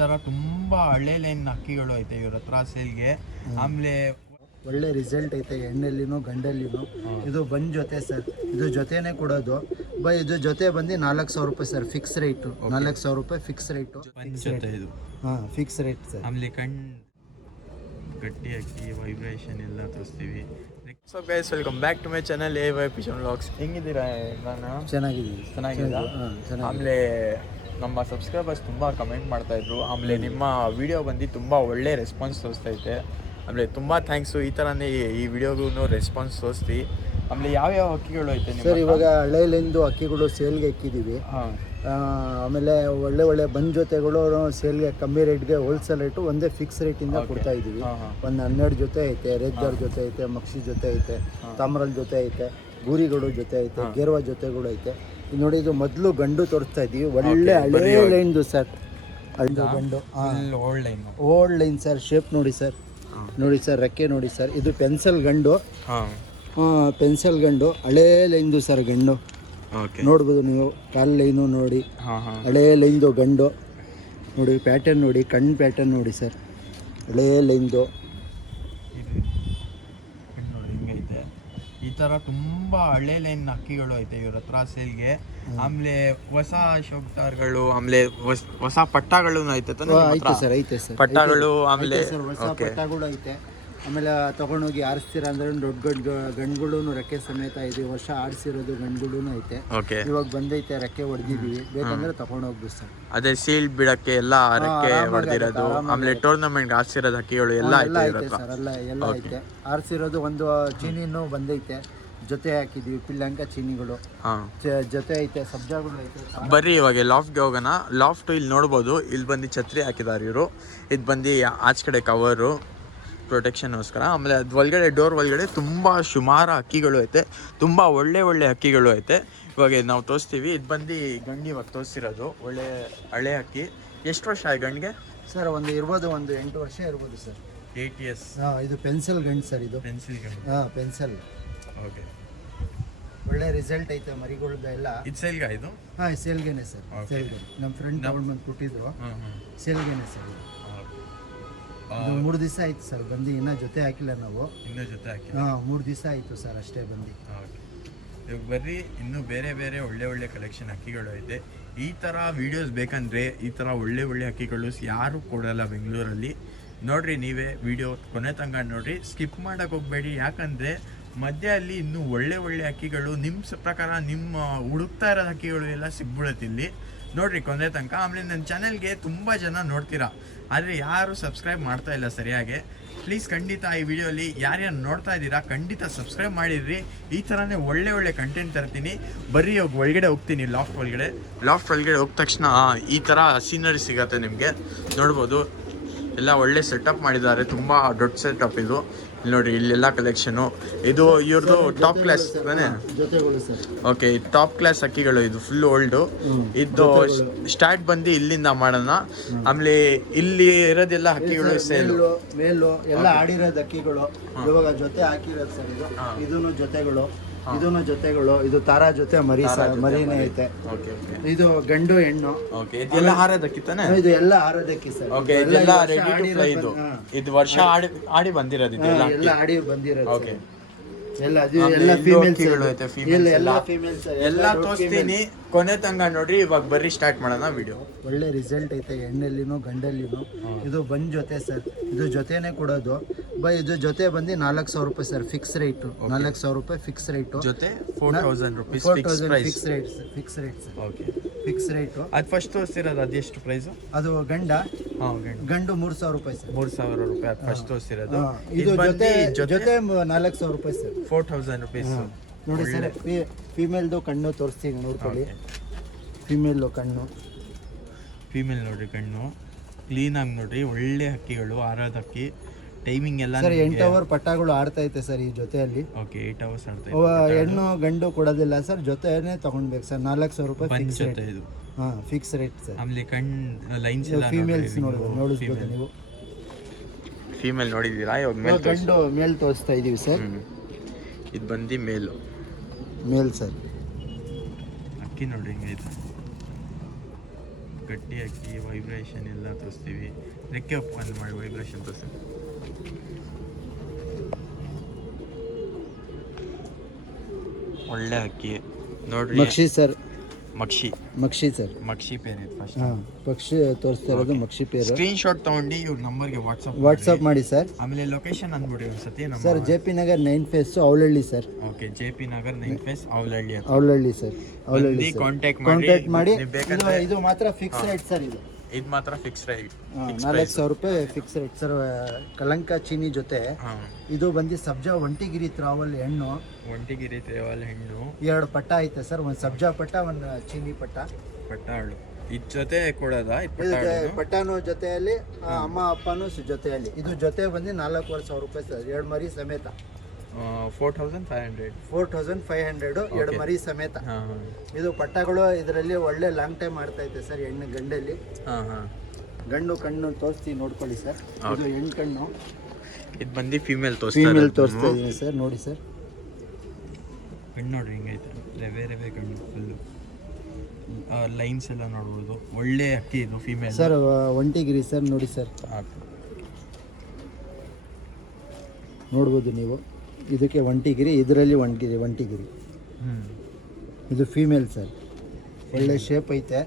ತರ ತುಂಬಾ ಹಳೆ ಲೈನ್ ಅಕ್ಕಿಗಳು ಐತೆ ಇವ್ರ ಹತ್ರ ಸೇಲ್ಗೆ. ಆಮೇಲೆ ಒಳ್ಳೆ ರಿಸಲ್ಟ್ ಐತೆ ಹೆಣ್ಣಲ್ಲಿನೂ ಗಂಡಲ್ಲಿನೂ. ಇದು ಬಂದ್ ಜೊತೆ ಸರ್, ಇದು ಜೊತೆನೇ ಕೊಡೋದು. ಇದು ಜೊತೆ ಬಂದು 4,000 ರೂಪಾಯಿ ಸರ್, ಫಿಕ್ಸ್ ರೇಟು. 4,000 ರೂಪಾಯಿ ಫಿಕ್ಸ್ ರೇಟು. ಇದು ಫಿಕ್ಸ್ ರೇಟ್ ಸರ್. ಆಮೇಲೆ ಗಟ್ಟಿ ಅಕ್ಕಿ ವೈಬ್ರೇಷನ್ ಎಲ್ಲ ತೋರಿಸ್ತೀವಿ. So guys, welcome back to my channel AY ಪಿಶನ್ ವ್ಲಾಗ್ಸ್. ಹೆಂಗಿದ್ದೀರಾ? ನಾನು ಚೆನ್ನಾಗಿದ್ದೀರಾ? ಆಮೇಲೆ ನಮ್ಮ ಸಬ್ಸ್ಕ್ರೈಬರ್ಸ್ ತುಂಬ ಕಮೆಂಟ್ ಮಾಡ್ತಾಯಿದ್ರು. ಆಮೇಲೆ ನಿಮ್ಮ ವಿಡಿಯೋ ಬಂದು ತುಂಬ ಒಳ್ಳೆ ರೆಸ್ಪಾನ್ಸ್ ತೋರಿಸ್ತೈತೆ. ಆಮೇಲೆ ತುಂಬ ಥ್ಯಾಂಕ್ಸು. ಈ ಥರನೇ ಈ ವಿಡಿಯೋಗೂ ರೆಸ್ಪಾನ್ಸ್ ತೋರಿಸ್ತಿ. ಆಮೇಲೆ ಯಾವ್ಯಾವ ಅಕ್ಕಿಗಳು ಐತೆ ಸರ್? ಇವಾಗ ಹಳೆಲಿಂದು ಅಕ್ಕಿಗಳು ಸೇಲ್ಗೆ ಇಕ್ಕಿದ್ದೀವಿ. ಆಮೇಲೆ ಒಳ್ಳೆ ಬಂದ್ ಜೊತೆಗಳು ಸೇಲ್ಗೆ ಕಮ್ಮಿ ರೇಟ್ಗೆ ಹೋಲ್ಸೇಲ್ ರೇಟು ಒಂದೇ ಫಿಕ್ಸ್ ರೇಟಿಂದ ಕೊಡ್ತಾ ಇದ್ದೀವಿ. ಒಂದು 12 ಜೊತೆ ಐತೆ, ರೇಜ್ದಾರ್ ಜೊತೆ ಐತೆ, ಮಕ್ಷಿ ಜೊತೆ ಐತೆ, ತಾಮ್ರಲ್ ಜೊತೆ ಐತೆ, ಗೂರಿಗಳು ಜೊತೆ ಐತೆ, ಗೇರ್ವಾ ಜೊತೆಗಳು ಐತೆ. ನೋಡಿ, ಇದು ಮೊದಲು ಗಂಡು ತೋರಿಸ್ತಾ ಇದ್ದೀವಿ. ಒಳ್ಳೆ ಹಳೆ ಲೈನ್ದು ಸರ್, ಗಂಡು ಓಲ್ಡ್ ಲೈನ್ ಸರ್. ಶೇಪ್ ನೋಡಿ ಸರ್, ನೋಡಿ ಸರ್, ರೆಕ್ಕೆ ನೋಡಿ ಸರ್. ಇದು ಪೆನ್ಸಿಲ್ ಗಂಡು, ಪೆನ್ಸಿಲ್ ಗಂಡು, ಹಳೇ ಲೈನ್ದು ಸರ್ ಗಂಡು. ನೋಡ್ಬೋದು ನೀವು, ಕಾಲ್ ಲೈನು ನೋಡಿ, ಹಳೇ ಲೈನ್ದು ಗಂಡು ನೋಡಿ. ಪ್ಯಾಟರ್ನ್ ನೋಡಿ, ಕಣ್ಣು ಪ್ಯಾಟರ್ನ್ ನೋಡಿ ಸರ್, ಹಳೇ ಲೈನ್ದು. ನೋಡಿ ಹಿಂಗೈತೆ. ಈ ಥರ ತುಂಬ ಹಳೆ ಲೈನ್ ಅಕ್ಕಿಗಳು ಐತೆ ಇವ್ರ ಹತ್ರ ಸೇಲ್ಗೆ. ಆಮೇಲೆ ಹೊಸ ಶೋಕ್ಟಾರ್ಗಳು, ಆಮೇಲೆ ಹೊಸ ಪಟ್ಟಾಗಳು ಐತೆ ಸರ್. ಐತೆ ಸರ್ ಪಟ್ಟಾಗಳು. ಆಮೇಲೆ ಹೊಸ ಪಟ್ಟಾಗಳು ಐತೆ. ಆಮೇಲೆ ತಗೊಂಡೋಗಿ ಆರಿಸ್ತೀರ ಅಂದ್ರೆ ದೊಡ್ಡ ಗಂಡುಗಳು ರೆಕ್ಕೆ ಸಮೇತ ಇದೆ. ವರ್ಷ ಆರಿಸಿರೋದು ಗಂಡುಗಳು ಐತೆ. ಇವಾಗ ಬಂದೈತೆ, ರೆಕ್ಕೆ ಹೊಡೆದಿದ್ದೀವಿ. ಬೇಕಂದ್ರೆ ತಗೊಂಡೋಗ್ಬೋದು ಸರ್. ಅದೇ ಸೀಲ್ ಬಿಡಕ್ಕೆ ಎಲ್ಲ ರೆಕ್ಕೆ ಹೊಡೆದಿರೋದು. ಆಮೇಲೆ ಟೂರ್ನಮೆಂಟ್ ಆರಿಸಿರೋದು ಅಕ್ಕಿಗಳು ಎಲ್ಲ ಐತೆ ಸರ್. ಎಲ್ಲ ಐತೆ. ಆರಿಸಿರೋದು ಒಂದು ಚೀನಿನೂ ಬಂದೈತೆ, ಜೊತೆ ಹಾಕಿದೀವಿ. ಪಿಲ್ಲಂಕ ಚೀನಿಗಳು ಜೊತೆ ಐತೆ, ಸಬ್ಜಾಗಳು ಐತೆ. ಬರ್ರಿ ಇವಾಗ ಲಾಫ್ಟ್ಗೆ ಹೋಗೋಣ. ಲಾಫ್ಟ್ ಇಲ್ಲಿ ನೋಡ್ಬೋದು. ಇಲ್ಲಿ ಬಂದು ಛತ್ರಿ ಹಾಕಿದ್ದಾರೆ ಇವರು. ಇದು ಬಂದು ಆಚೆ ಕಡೆ ಕವರು ಪ್ರೊಟೆಕ್ಷನ್ಗೋಸ್ಕರ. ಆಮೇಲೆ ಅದು ಒಳಗಡೆ, ಡೋರ್ ಒಳಗಡೆ ತುಂಬ ಸುಮಾರು ಅಕ್ಕಿಗಳು ಐತೆ. ತುಂಬ ಒಳ್ಳೆ ಅಕ್ಕಿಗಳು ಐತೆ. ಇವಾಗ ನಾವು ತೋರಿಸ್ತೀವಿ. ಇದು ಬಂದು ಗಂಡು ಇವಾಗ ತೋರಿಸಿರೋದು ಒಳ್ಳೆ ಹಳೆ ಅಕ್ಕಿ. ಎಷ್ಟು ವರ್ಷ ಆಯ್ತು ಗಂಡಿಗೆ ಸರ್? ಇರ್ಬೋದು, ಒಂದು 8 ವರ್ಷ ಇರ್ಬೋದು ಸರ್. 8 years. ಇದು ಪೆನ್ಸಿಲ್ ಗಂಡು ಸರ್. ಇದು ಪೆನ್ಸಿಲ್ ಗಂಡು. ಪೆನ್ಸಿಲ್. ಓಕೆ. ಒಳ್ಳೆ ರಿಸಲ್ಟ್ ಐತೆ ಮರಿಗಳ್ದ ಎಲ್ಲ. ಇದು ಸೇಲ್ಗಾ? ಇದು ಸೇಲ್ಗೆನೆ ಸರ್, ಸೇಲ್ಗೆ. ನಮ್ಮ ಫ್ರೆಂಡ್ ತಗೊಂಡು ಬಂದು ಕೊಟ್ಟಿದ್ರು. ಸೇಲ್ಗೆನೆ ಸರ್. 3 ದಿವಸ ಆಯ್ತು ಸರ್ ಬಂದು. ಇನ್ನೂ ಜೊತೆ ಹಾಕಿಲ್ಲ ನಾವು. ಇನ್ನೂ ಜೊತೆ ಹಾಕಿಲ್ಲ? 3 ದಿವಸ ಆಯಿತು ಸರ್ ಅಷ್ಟೇ ಬಂದು. ಇವಾಗ ಬರ್ರಿ, ಇನ್ನೂ ಬೇರೆ ಒಳ್ಳೆ ಕಲೆಕ್ಷನ್ ಅಕ್ಕಿಗಳು ಐತೆ. ಈ ಥರ ವೀಡಿಯೋಸ್ ಬೇಕಂದರೆ ಈ ಥರ ಒಳ್ಳೆ ಅಕ್ಕಿಗಳು ಯಾರೂ ಕೊಡಲ್ಲ ಬೆಂಗಳೂರಲ್ಲಿ. ನೋಡಿರಿ, ನೀವೇ ವಿಡಿಯೋ ಕೊನೆ ತನಕ ನೋಡಿರಿ, ಸ್ಕಿಪ್ ಮಾಡೋಕ್ಕೆ ಹೋಗಬೇಡಿ. ಯಾಕಂದರೆ ಮಧ್ಯ ಅಲ್ಲಿ ಇನ್ನೂ ಒಳ್ಳೆ ಅಕ್ಕಿಗಳು ನಿಮ್ಮ ಪ್ರಕಾರ ನಿಮ್ಮ ಹುಡುಕ್ತಾ ಇರೋ ಅಕ್ಕಿಗಳು ಎಲ್ಲ ಸಿಗ್ಬಿಡುತ್ತಿಲ್ಲಿ. ನೋಡಿರಿ ಕೊನೆ ತನಕ. ಆಮೇಲೆ ನನ್ನ ಚಾನೆಲ್ಗೆ ತುಂಬ ಜನ ನೋಡ್ತೀರಾ, ಆದರೆ ಯಾರು ಸಬ್ಸ್ಕ್ರೈಬ್ ಮಾಡ್ತಾ ಇಲ್ಲ ಸರಿಯಾಗಿ. ಪ್ಲೀಸ್ ಖಂಡಿತ ಈ ವಿಡಿಯೋಲಿ ಯಾರ್ಯಾರು ನೋಡ್ತಾ ಇದ್ದೀರಾ ಖಂಡಿತ ಸಬ್ಸ್ಕ್ರೈಬ್ ಮಾಡಿದ್ರಿ. ಈ ಥರನೇ ಒಳ್ಳೆ ಕಂಟೆಂಟ್ ತರ್ತೀನಿ. ಬರ್ರಿ ಒಳಗಡೆ ಹೋಗ್ತೀನಿ. ಲಾಫ್ಟ್ ಒಳಗಡೆ ಹೋದ ತಕ್ಷಣ ಈ ಥರ ಸೀನರಿ ಸಿಗತ್ತೆ ನಿಮಗೆ. ನೋಡ್ಬೋದು, ಎಲ್ಲ ಒಳ್ಳೆ ಸೆಟಪ್ ಮಾಡಿದ್ದಾರೆ. ತುಂಬ ದೊಡ್ಡ ಸೆಟಪ್ ಇದು. ಇಲ್ಲಿ ನೋಡಿ, ಇಲ್ಲೆಲ್ಲ ಕಲೆಕ್ಷನು. ಇದು ಇವ್ರದ್ದು ಟಾಪ್ ಕ್ಲಾಸ್ ತಾನೇ? ಓಕೆ, ಟಾಪ್ ಕ್ಲಾಸ್ ಅಕ್ಕಿಗಳು. ಇದು ಫುಲ್ ಓಲ್ಡು. ಇದು ಸ್ಟಾರ್ಟ್ ಬಂದು ಇಲ್ಲಿಂದ ಮಾಡೋಣ. ಆಮೇಲೆ ಇಲ್ಲಿ ಇರೋದೆಲ್ಲ ಅಕ್ಕಿಗಳು ಮೇಲು ಎಲ್ಲ ಆಡಿರೋದು ಅಕ್ಕಿಗಳು. ಇವಾಗ ಜೊತೆ ಹಾಕಿರೋದು ಸರ್. ಇದೂನು ಜೊತೆಗಳು. ಇದು ತಾರಾ ಜೊತೆ ಮರಿನೇ ಐತೆ. ಇದು ಗಂಡು ಹೆಣ್ಣು. ಇದೆಲ್ಲ ಹಾರೋದಕ್ಕಿ ತಾನೆ? ಇದು ಎಲ್ಲ ಹಾರೋದಕ್ಕಿ ಸರ್. ಇದು ವರ್ಷ ಆಡಿ ಬಂದಿರೋದು. ಎಲ್ಲ ಆಡಿ ಬಂದಿರೋದು. ಎಲ್ಲ ತೋರಿಸ್ತೀನಿ ಕೊನೆ ತಂಗ ನೋಡ್ರಿ. ಇವಾಗ ಬರ್ರಿ ಸ್ಟಾರ್ಟ್ ಮಾಡೋಣ ವಿಡಿಯೋ. ಒಳ್ಳೆ ರಿಸಲ್ಟ್ ಐತೆ ಹೆಣ್ಣಲ್ಲಿನೂ ಗಂಡಲ್ಲಿನೂ. ಇದು ಬಂದ್ ಜೊತೆ ಸರ್, ಇದು ಜೊತೆನೆ ಕೊಡೋದು. ಇದು ಜೊತೆ ಬಂದು 4,000 ರೂಪಾಯಿ ಸರ್, ಫಿಕ್ಸ್ ರೇಟು. 4,000 ರೂಪಾಯಿ ಫಿಕ್ಸ್ ರೇಟು. ಜೊತೆ 4,000 rupees fix rate sir. Okay, fix rate. ಅದು ಫಸ್ಟ್ ತೋರಿಸಿರೋದು ಅದೆಷ್ಟು ಪ್ರೈಸು? ಅದು ಗಂಡು 3,000 ರೂಪಾಯಿ ಸರ್. 3,000 ರೂಪಾಯಿ ಅದು ಫಸ್ಟ್ ತೋರಿಸಿರೋದು. ಇದು ಜೊತೆ 4,000 ರೂಪಾಯಿ ಸರ್. 4,000 ರೂಪೀಸ್. ನೋಡಿ ಸರ್, ಫೀಮೇಲ್ದು ಕಣ್ಣು ತೋರಿಸ್ತೀವಿ, ನೋಡ್ಕೊಳ್ಳಿ. ಫೀಮೇಲ್ ನೋಡ್ರಿ, ಕಣ್ಣು ಕ್ಲೀನಾಗಿ ನೋಡ್ರಿ. ಒಳ್ಳೆ ಹಕ್ಕಿಗಳು, ಆರೋದ ಹಕ್ಕಿ. ಟೈಮಿಂಗ್ ಎಲ್ಲ ಸರ್ 8 ಅವರ್ ಪಟ್ಟಾಗಳು ಆಡ್ತಾ ಐತೆ ಸರ್ ಈ ಜೊತೆಯಲ್ಲಿ. ಓಕೆ, 8 ಅವರ್ಸ್ ಆಡ್ತಾ ಇದೆ. ಹೆಣ್ಣು ಗಂಡು ಕೊಡೋದಿಲ್ಲ ಸರ್, ಜೊತೆನೇ ತಗೊಂಡ್ಬೇಕು ಸರ್. 4,000 ರೂಪಾಯಿ ಫಿಕ್ಸ್ ರೇಟ್. ಇದು ಫಿಕ್ಸ್ ರೇಟ್ ಸರ್. ಆಮೇಲೆ ಲೈನ್ಸ್ ಫೀಮೇಲ್ಸ್ ನೋಡಿಸ್ಬೋದು ನೀವು. ಫೀಮೇಲ್ ನೋಡಿದ್ದೀರಾ? ಇವಾಗ ಗಂಡು ಮೇಲ್ ತೋರಿಸ್ತಾ ಇದೀವಿ ಸರ್. ಇದು ಬಂದು ಮೇಲ್ ಸರ್. ಅಕ್ಕಿ ನೋಡಿ ಹಿಂಗೈತೆ. ಗಟ್ಟಿ ಅಕ್ಕಿ ವೈಬ್ರೇಷನ್ ಎಲ್ಲ ತೋರಿಸ್ತೀವಿ. ರೆಕ್ಕೆ ಓಪನ್ ಮಾಡಿ ವೈಬ್ರೇಷನ್ ತೋರಿಸ್ತೀವಿ. ಒಳ್ಳೆ ಅಕ್ಕಿ ನೋಡ್ರಿ. ಮಕ್ಷಿ ಸರ್, ಮಕ್ಷಿ ಮಕ್ಷಿ ಸರ್, ಮಕ್ಷಿ ಪೇರ್ ಇದೆ ಫಸ್ಟ್. ಹಾಂ ಪಕ್ಷಿ ತೋರಿಸ್ತಾ ಇರೋದು ಮಕ್ಷಿ ಪೇರು. ಸ್ಕ್ರೀನ್ ಶಾಟ್ ತೊಗೊಂಡು ಇವ್ರ ನಂಬರ್ಗೆ ವಾಟ್ಸಪ್ ಮಾಡಿ ಸರ್. ಆಮೇಲೆ ಲೊಕೇಶನ್ ಅಂದ್ಬಿಡಿ ಒಂದ್ಸತಿ ನಮ್ಮ sir J P Nagar 9 phase Avalahalli sir. Okay, J P Nagar 9 phase Avalahalli ಅಂತ Avalahalli sir, Avalahalli contact contact ಮಾಡಿ. ನೀವು ಬೇಕಂದ್ರೆ ಇದು ಮಾತ್ರ ಫಿಕ್ಸ್ ರೇಟ್ ಸರ್. ಇದು ಮಾತ್ರ ಫಿಕ್ಸ್ ರೈಟ್ 4,000 ರೂಪಾಯಿ ಫಿಕ್ಸ್ ರೇಟ್ ಸರ್. ಕಲಂಕ ಚೀನಿ ಜೊತೆ ಇದು ಬಂದು ಸಬ್ಜಾ ಒಂಟಿಗಿರಿ ತ್ರಾವಲ್ ಹೆಣ್ಣು, ಒಂಟಿಗಿರಿ ತೇವಲ್ ಹೆಣ್ಣು 2 ಪಟ್ಟ ಐತೆ ಸರ್. ಒಂದು ಸಬ್ಜಾ ಪಟ್ಟ, ಒಂದು ಚೀನಿ ಪಟ್ಟ. ಪಟ್ಟಾಳು ಇದ್ ಜೊತೆ ಕೊಡೋದ? ಪಟ್ಟಾನು ಜೊತೆಯಲ್ಲಿ, ಅಮ್ಮ ಅಪ್ಪನೂ ಜೊತೆಯಲ್ಲಿ. ಇದು ಜೊತೆ ಬಂದು 4,500 ರೂಪಾಯಿ ಸರ್, 2 ಮರಿ ಸಮೇತ. 4,500. 4,500 2 ಮರಿ ಸಮೇತ. ಇದು ಪಟ್ಟಗಳು ಇದರಲ್ಲಿ ಒಳ್ಳೆ ಲಾಂಗ್ ಟೈಮ್ ಮಾಡ್ತಾ ಐತೆ ಸರ್. ಹೆಣ್ಣು ಗಂಡಲ್ಲಿ ಗಂಡು ಕಣ್ಣು ತೋರಿಸ್ತೀವಿ ನೋಡ್ಕೊಳ್ಳಿ ಸರ್. ಇದು ಹೆಣ್ಣು ಕಣ್ಣು, ಇದು ಬಂದು ಫೀಮೇಲ್ ತೋರಿಸ್ತಾ ಇದೀನಿ ಸರ್. ನೋಡಿ ಸರ್ ಕಣ್ಣು ನೋಡ್ರಿ ಹಿಂಗೈತೆ, ರೆವೆ ಕಣ್ಣು ಫುಲ್ಲು ಲೈನ್ಸ್ ಎಲ್ಲ ನೋಡ್ಬೋದು. ಒಳ್ಳೆ ಅಕ್ಕಿ ಇದು ಫೀಮೇಲ್ ಸರ್. ಒಂಟಿಗಿರಿ ಸರ್, ನೋಡಿ ಸರ್ ನೋಡ್ಬೋದು ನೀವು. ಇದಕ್ಕೆ ಒಂಟಿಗಿರಿ, ಇದರಲ್ಲಿ ಒಂಟಿಗಿರಿ. ಇದು ಫೀಮೇಲ್ ಸರ್, ಒಳ್ಳೆ ಶೇಪ್ ಐತೆ,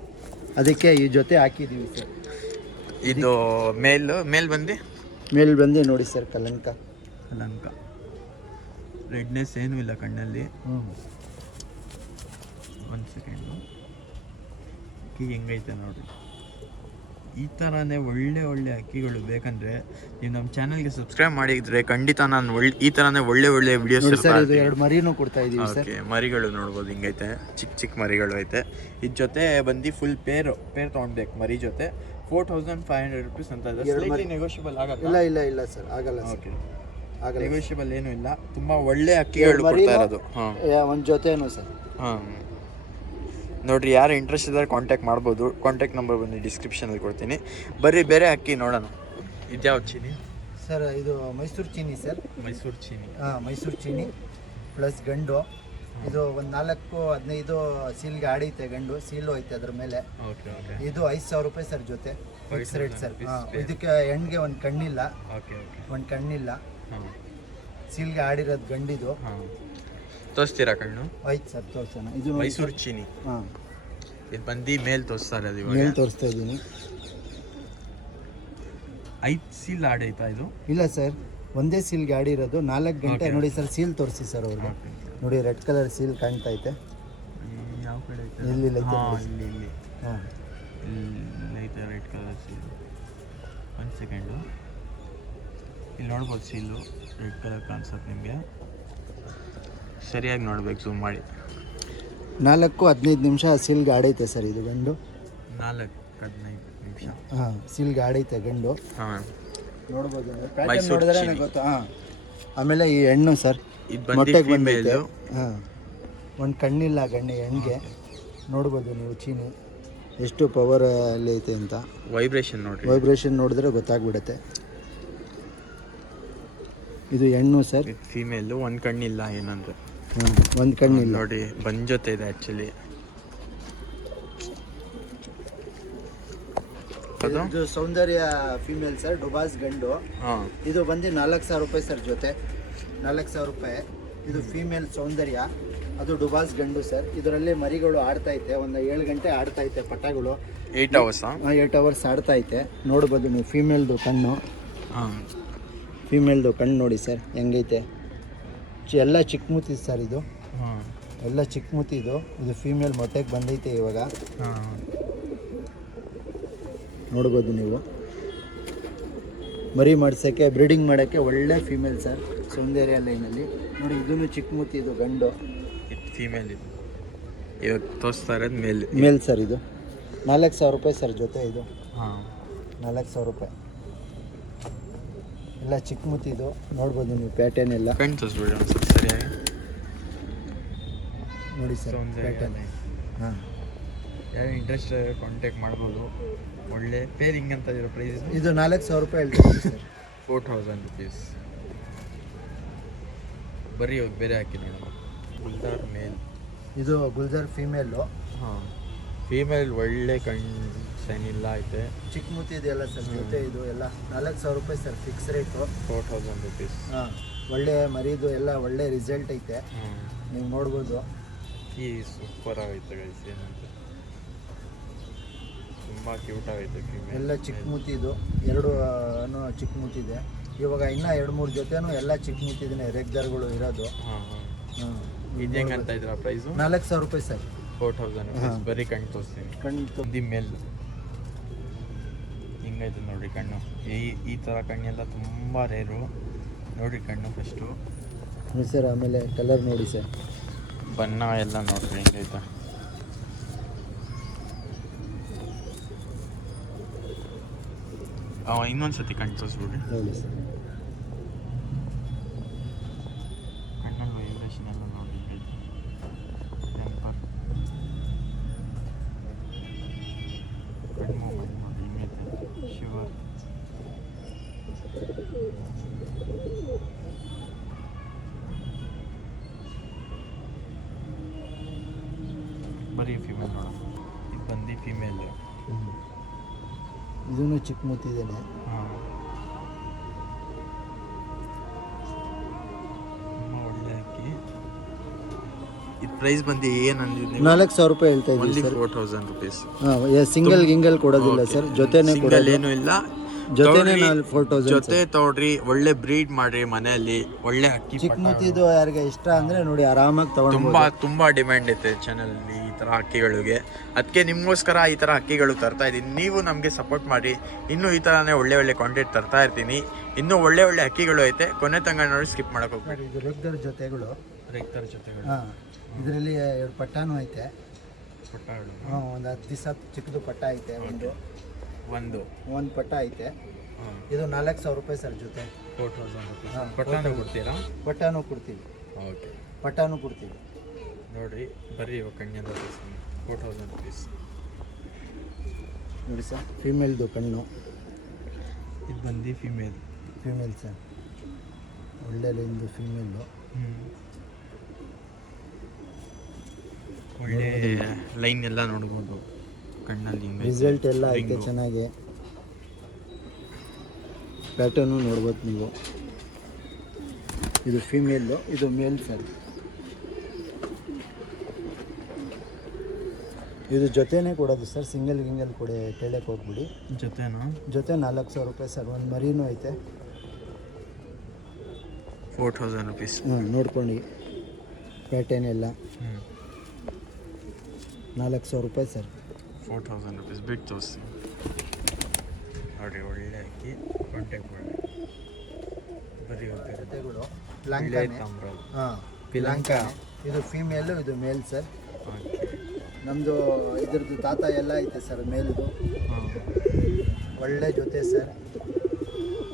ಅದಕ್ಕೆ ಈ ಜೊತೆ ಹಾಕಿದ್ದೀವಿ ಸರ್. ಇದು ಮೇಲ್ ಬಂದು ನೋಡಿ ಸರ್ ಕಲಂಕ ರೆಡ್ನೆಸ್ ಏನೂ ಇಲ್ಲ ಕಣ್ಣಲ್ಲಿ. ಒಂದು ಸೆಕೆಂಡು, ಅಕ್ಕಿ ಹೆಂಗೈತೆ ನೋಡ್ರಿ. ಈ ಥರನೇ ಒಳ್ಳೆ ಅಕ್ಕಿಗಳು ಬೇಕಂದ್ರೆ ನೀವು ನಮ್ಮ ಚಾನಲ್ಗೆ ಸಬ್ಸ್ಕ್ರೈಬ್ ಮಾಡಿದ್ರೆ ಖಂಡಿತ ನಾನು ಈ ಥರನೇ ಒಳ್ಳೆ ವಿಡಿಯೋಸ್. ಸರ್ ಇದು 2 ಮರಿನೂ ಕೊಡ್ತಾ ಇದೀವಿ ಸರ್. ಓಕೆ, ಮರಿಗಳು ನೋಡ್ಬೋದು ಹಿಂಗೈತೆ, ಚಿಕ್ಕ ಮರಿಗಳು ಐತೆ. ಇದ್ರ ಜೊತೆ ಬಂದು ಫುಲ್ ಪೇರ್ ತೊಗೊಳ್ಬೇಕು ಮರಿ ಜೊತೆ. 4,500 ರೂಪೀಸ್ ಅಂತ ಇದೆ. ನೆಗೋಷಿಯಬಲ್ ಆಗಲ್ಲ? ಇಲ್ಲ ಸರ್, ಆಗಲ್ಲ. ಓಕೆ, ನೆಗೋಷಿಯಬಲ್ ಏನೂ ಇಲ್ಲ. ತುಂಬ ಒಳ್ಳೆ ಅಕ್ಕಿಗಳು ಕೊಡ್ತಾ ಇರೋದು. ಒಂದು ಜೊತೆನೂ ಸರ್. ನೋಡ್ರಿ, ಯಾರು ಇಂಟ್ರೆಸ್ಟ್ ಇದ್ದಾರೆ ಕಾಂಟ್ಯಾಕ್ಟ್ ಮಾಡ್ಬೋದು. ಕಾಂಟ್ಯಾಕ್ಟ್ ನಂಬರ್ ಬಂದು ಡಿಸ್ಕ್ರಿಪ್ಷನಲ್ಲಿ ಕೊಡ್ತೀನಿ. ಬರ್ರಿ ಬೇರೆ ಅಕ್ಕಿ ನೋಡೋಣ. ಇದ್ಯಾವ ಚೀನಿ ಸರ್? ಇದು ಮೈಸೂರು ಚೀನಿ ಸರ್. ಮೈಸೂರು ಚೀನಿ. ಮೈಸೂರು ಚೀನಿ ಪ್ಲಸ್ ಗಂಡು. ಇದು ಒಂದು 4-15 ಸೀಲ್ಗೆ ಆಡೈತೆ, ಗಂಡು ಸೀಲು ಐತೆ ಅದ್ರ ಮೇಲೆ. ಇದು 5,000 ರೂಪಾಯಿ ಸರ್ ಜೊತೆ, ಫಿಕ್ಸ್ ರೇಟ್ ಸರ್. ಇದಕ್ಕೆ ಹೆಣ್ಣಿಗೆ ಒಂದು ಕಣ್ಣಿಲ್ಲ, ಒಂದು ಕಣ್ಣಿಲ್ಲ, ಸೀಲ್ಗೆ ಆಡಿರೋದು ಗಂಡಿದು. ತೋರಿಸ್ತೀರಾ ಕಣ್ಣು? ಆಯ್ತು ಸರ್, ತೋರಿಸೋಣ. ಇದು ಮೈಸೂರು ಚೀನಿ. ಇದು ಬಂದು ಮೇಲ್ ತೋರಿಸ್ತಾರೆ. ಮೇಲ್ ತೋರಿಸ್ತಾ ಇದ್ದೀನಿ. 5 ಸೀಲ್ ಆಡೈತಾ ಇದು? ಇಲ್ಲ ಸರ್, ಒಂದೇ ಸೀಲ್ಗೆ ಆಡಿರೋದು. 4 ಗಂಟೆ ನೋಡಿ ಸರ್. ಸೀಲ್ ತೋರಿಸಿ ಸರ್ ಅವ್ರಿಗೆ. ನೋಡಿ, ರೆಡ್ ಕಲರ್ ಸೀಲ್ ಕಾಣ್ತಾ ಐತೆ. ಯಾವ ಕಡೆ ಐತೆ? ಇಲ್ಲಿ ಐತೆ ರೆಡ್ ಕಲರ್ ಸೀಲ್. ಒಂದು ಸೆಕೆಂಡು, ಇಲ್ಲಿ ನೋಡ್ಬೋದು ಸೀಲು ರೆಡ್ ಕಲರ್ ಕಾಣಿಸುತ್ತೆ ನಿಮಗೆ. ಸರಿಯಾಗಿ ನೋಡ್ಬೇಕು, ಝೂಮ್ ಮಾಡಿ. 4-15 ನಿಮಿಷ ಸೀಲ್ಗೆ ಆಡೈತೆ ಸರ್ ಇದು ಗಂಡು. 4-15 ನಿಮಿಷ ಸೀಲ್ಗೆ ಆಡೈತೆ ಗಂಡು. ನೋಡ್ಬೋದು, ಪ್ಯಾಟರ್ನ್ ಮೈಸೂರು ನೋಡಿದ್ರೆ ಚೀನಿ. ಗೊತ್ತಾ. ಆಮೇಲೆ ಈ ಹೆಣ್ಣು ಸರ್, ಇದು ಬಂದು ಮೊಟ್ಟೆಗೆ ಫೀಮೇಲ್. ಬಂದೈತೆ. ಒಂದು ಕಣ್ಣಿಲ್ಲ ಹೆಣ್ಣಿಗೆ. ನೋಡ್ಬೋದು ನೀವು ಚೀನಿ ಎಷ್ಟು ಪವರ್ ಅಲ್ಲಿ ಐತೆ ಅಂತ. ವೈಬ್ರೇಷನ್ ನೋಡಿದ್ರೆ ಗೊತ್ತಾಗ್ಬಿಡುತ್ತೆ. ಇದು ಹೆಣ್ಣು ಸರ್. ಫೀಮೇಲ್. ಒಂದು ಕಣ್ಣಿಲ್ಲ ಏನಂದ್ರೆ. ಒಂದು ಕಣ್ಣಿಲ್ಲ ನೋಡಿ, ಬಂದ್ ಜೊತೆ ಇದೆ ಆ್ಯಕ್ಚುಲಿ. ಇದು ಸೌಂದರ್ಯ ಫೀಮೇಲ್ ಸರ್, ಡುಬಾಸ್ ಗಂಡು. ಇದು ಬಂದು 4,000 ರೂಪಾಯಿ ಸರ್ ಜೊತೆ, 4,000 ರೂಪಾಯಿ. ಇದು ಫೀಮೇಲ್ ಸೌಂದರ್ಯ, ಅದು ಡುಬಾಸ್ ಗಂಡು ಸರ್. ಇದರಲ್ಲಿ ಮರಿಗಳು ಆಡ್ತಾ ಐತೆ, ಒಂದು 7 ಗಂಟೆ ಆಡ್ತಾ ಐತೆ ಪಟ್ಟಗಳು. 8 ಅವರ್ಸ್ ಆಡ್ತಾ ಐತೆ. ನೋಡ್ಬೋದು ನೀವು ಫೀಮೇಲ್ದು ಕಣ್ಣು. ಫೀಮೇಲ್ದು ಕಣ್ಣು ನೋಡಿ ಸರ್ ಹೆಂಗೈತೆ. ಎಲ್ಲ ಚಿಕ್ಕಮೂತಿ ಸರ್ ಇದು, ಎಲ್ಲ ಚಿಕ್ಕಮೂತಿ. ಇದು ಫೀಮೇಲ್ ಮೊಟ್ಟೆಗೆ ಬಂದೈತೆ ಇವಾಗ. ನೋಡ್ಬೋದು ನೀವು. ಮರಿ ಮಾಡ್ಸೋಕ್ಕೆ, ಬ್ರೀಡಿಂಗ್ ಮಾಡೋಕ್ಕೆ ಒಳ್ಳೆ ಫೀಮೇಲ್ ಸರ್, ಸೌಂದರ್ಯ ಲೈನಲ್ಲಿ. ನೋಡಿ, ಇದೂ ಚಿಕ್ಕಮೂತಿ, ಇದು ಗಂಡು. ಫೀಮೇಲ್. ಇದು ಇವಾಗ ತೋರಿಸ್ತಾ ಇರೋದು ಮೇಲ್ ಸರ್. ಇದು 4,000 ರೂಪಾಯಿ ಸರ್ ಜೊತೆ. ಇದು 4,000 ರೂಪಾಯಿ. ಎಲ್ಲ ಚಿಕ್ಕಮೂತಿದು. ನೋಡ್ಬೋದು ನೀವು ಪ್ಯಾಟರ್ನ್ ಎಲ್ಲ. ಕಣ್ಣು ತೋರಿಸ್ಬಿಡಿ ಒಂದ್ಸಲ ಸರಿಯಾಗಿ. ನೋಡಿ ಸರ್ ಪ್ಯಾಟರ್ನ್. ಯಾರು ಇಂಟ್ರೆಸ್ಟ್ ಕಾಂಟ್ಯಾಕ್ಟ್ ಮಾಡ್ಬೋದು. ಒಳ್ಳೆ ಪೇರಿಂಗ್ ಅಂತ ಇರೋ ಪ್ರೈಸ್. ಇದು 4,000 ರೂಪಾಯಿ ಹೇಳ್ತೀವಿ ಸರ್. 4,000 ರೂಪೀಸ್. ಬರೀ ಬೇರೆ ಹಾಕಿ ನೋಡೋಣ. ಗುಲ್ದಾರ್ ಮೇಲ್. ಇದು ಗುಲ್ಜಾರ್ ಫೀಮೇಲು. ಫೀಮೇಲ್ ಒಳ್ಳೆ ಶೈನ್ ಇಲ್ಲ ಐತೆ. ಚಿಕ್ಕ ಮೂತಿ ಇದೆಯಲ್ಲ ಸರ್ ಜೊತೆ ಇದು ಎಲ್ಲ 4,000 ರೂಪಾಯಿ ಸರ್ ಫಿಕ್ಸ್ ರೇಟು. 4,000 rupees. ಹಾಂ ಒಳ್ಳೆ ಮರಿದು ಎಲ್ಲ ಒಳ್ಳೆ ರಿಸಲ್ಟ್ ಐತೆ, ನೀವು ನೋಡ್ಬೋದು. ಈ ಸೂಪರ್ ಆಗೈತೆ ಗೈಸ್, ಏನಂತ ತುಂಬ ಕ್ಯೂಟ್ ಆಗೈತೆ ಫೀಮೇಲ್. ಎಲ್ಲ ಚಿಕ್ಕ ಮೂತಿ ಇದು, ಎರಡು ಚಿಕ್ಕ ಮೂತಿ ಇದೆ. ಇವಾಗ ಇನ್ನೂ 2-3 ಜೊತೆನೂ ಎಲ್ಲ ಚಿಕ್ಕ ಮೂತಿ ಇದನ್ನೇ ರೆಗ್ದರ್ಗಳು ಇರೋದು. ಇದು ಹೆಂಗೆ ಅಂತ ಇದ್ರ ಪ್ರೈಸು? 4,000 ರೂಪಾಯಿ ಸರ್. 4,000 rupees. ಬರೀ ಕಣ್ಣು ತೋರಿಸ್ತೀನಿ. ಕಣ್ಣು ದಿ ಮೇಲ್ ಹಿಂಗೈತೆ ನೋಡ್ರಿ ಕಣ್ಣು. ಈ ಥರ ಕಣ್ಣೆಲ್ಲ ತುಂಬ ರೇರು. ನೋಡ್ರಿ ಕಣ್ಣು ಫಸ್ಟು ನೋಡಿ ಸರ್, ಆಮೇಲೆ ಕಲರ್ ನೋಡಿ ಸರ್, ಬಣ್ಣ ಎಲ್ಲ ನೋಡ್ರಿ ಹಿಂಗೈತೆ. ಇನ್ನೊಂದ್ಸತಿ ಕಣ್ಣು ತೋರಿಸ್ಬಿಡ್ರಿ ನೋಡಿ ಸರ್. ಕಣ್ಣಲ್ಲಿ ವೈಬ್ರೇಷನ್ ಎಲ್ಲ ನೋಡಿ ಹಿಂಗೈತೆ. ಟೆಂಪರ್ ಕಣ್ಣು ಮೂಮೆಂಟ್ ನೋಡಿ ಹಿಂಗೈತೆ. ಶಿವರ್ ಬರೀ ಫಿಮೇಲ್ ನೋಡ. ಇದು ಬಂದು ಫಿಮೇಲ್. ಇದೂ ಚಿಕ್ಕ ಮೂತಿದ್ದೇನೆ. ಹಾಂ, ತುಂಬ ಒಳ್ಳೆ ಅಕ್ಕಿ. ಇದು ಪ್ರೈಸ್ ಬಂದು ಏನಂದಿದ್ದು? 4,000 ರೂಪಾಯಿ ಹೇಳ್ತಾ ಇದ್ದೀವಿ ಸರ್. 4,000 rupees. ಹಾಂ, ಸಿಂಗಲ್ ಗಿಂಗಲ್ ಕೊಡೋದಿಲ್ಲ ಸರ್, ಜೊತೆನೇ ಕೊಡೋದು. ಏನೂ ಇಲ್ಲ, ಜೊತೆನೇ 4,000 ಜೊತೆ ತಗೊಳ್ರಿ. ಒಳ್ಳೆ ಬ್ರೀಡ್ ಮಾಡ್ರಿ ಮನೆಯಲ್ಲಿ. ಒಳ್ಳೆ ಅಕ್ಕಿ ಚಿಕ್ಕ ಮೂತಿದು ಯಾರಿಗೆ ಇಷ್ಟ ಅಂದ್ರೆ ನೋಡಿ ಆರಾಮಾಗಿ ತಗೊಂಡು. ತುಂಬಾ ಡಿಮ್ಯಾಂಡ್ ಐತೆ ಚಾನಲ್ ಈ ಥರ ಹಕ್ಕಿಗಳಿಗೆ. ಅದಕ್ಕೆ ನಿಮಗೋಸ್ಕರ ಈ ಥರ ಹಕ್ಕಿಗಳು ತರ್ತಾ ಇದ್ದೀನಿ. ನೀವು ನಮಗೆ ಸಪೋರ್ಟ್ ಮಾಡಿ. ಇನ್ನೂ ಈ ಥರನೇ ಒಳ್ಳೆ ಒಳ್ಳೆ ಕಾಂಟೆಂಟ್ ತರ್ತಾ ಇರ್ತೀನಿ. ಇನ್ನೂ ಒಳ್ಳೆ ಒಳ್ಳೆ ಹಕ್ಕಿಗಳು ಐತೆ. ಕೊನೆ ತನಕ ನೋಡಿ ಸ್ಕಿಪ್ ಮಾಡಕ್ಕೆ ಹೋಗ್ಬೇಡಿ. ಇದು ರೆಗ್ದರ್ ಜೊತೆಗಳು. ರೆಗ್ದರ್ ಜೊತೆಗಳು. ಹಾಂ, ಇದರಲ್ಲಿ 2 ಪಟ್ಟಾನು ಐತೆ. ಪಟ್ಟಾಗಳು. ಹಾಂ, ಒಂದು 10 ದಿವಸ ಚಿಕ್ಕದು ಪಟ್ಟ ಐತೆ. ಒಂದು ಪಟ್ಟ ಐತೆ. ಇದು 4,000 ರೂಪಾಯಿ ಸರ್ ಜೊತೆ. 4,000 rupees. ಪಟ್ಟಾನು ಕೊಡ್ತೀರಾ? ಪಟ್ಟಾನು ಕೊಡ್ತೀವಿ. ಓಕೆ, ಪಟ್ಟಾನು ಕೊಡ್ತೀವಿ. ನೋಡಿರಿ ಬರ್ರಿ ಇವಾಗ ಕಣ್ಣಿಂದ ತೋರಿಸ್ತೀನಿ. 4,000 rupees. ನೋಡಿ ಸರ್, ಫೀಮೇಲ್ದು ಕಣ್ಣು. ಇದು ಬಂದು ಫಿಮೇಲ್ ಸರ್, ಒಳ್ಳೆ ಲೈನ್ದು ಫೀಮೇಲು. ಒಳ್ಳೆ ಲೈನ್ ಎಲ್ಲ ನೋಡ್ಬೋದು ಕಣ್ಣಲ್ಲಿ. ರಿಸಲ್ಟ್ ಎಲ್ಲ ಐತೆ ಚೆನ್ನಾಗಿ. ಪ್ಯಾಟರ್ನು ನೋಡ್ಬೋದು ನೀವು. ಇದು ಫೀಮೇಲು, ಇದು ಮೇಲ್ ಸರ್. ಇದು ಜೊತೆನೇ ಕೊಡೋದು ಸರ್, ಸಿಂಗಲ್ ಗಿಂಗಲ್ ಕೇಳಕ್ಕೆ ಹೋಗ್ಬಿಡಿ. ಜೊತೆನಾ? ಜೊತೆ 4,000 ರೂಪಾಯಿ ಸರ್. ಒಂದು ಮರಿನೂ ಐತೆ. 4,000 rupees. ನೋಡ್ಕೊಂಡು ಪ್ಯಾಟರ್ನ್ ಎಲ್ಲ 4,000 ರೂಪಾಯಿ ಸರ್. 4,000 rupees. ಬಿಟ್ಟು ತೋರಿಸ್ತೀನಿ ನೋಡಿ. ಒಳ್ಳೆ ಅಕ್ಕಿ, ಕಾಂಟ್ಯಾಕ್ಟ್ ಮಾಡಿ. ಬರೀ ಜೊತೆಗಳು ಹಾಂ, ಪಿಲಾಂಕ. ಇದು ಫೀಮೇಲು, ಇದು ಮೇಲ್ ಸರ್. ನಮ್ಮದು ಇದ್ರದ್ದು ತಾತ ಎಲ್ಲ ಐತೆ ಸರ್ ಮೇಲ್ದು. ಒಳ್ಳೆ ಜೊತೆ ಸರ್,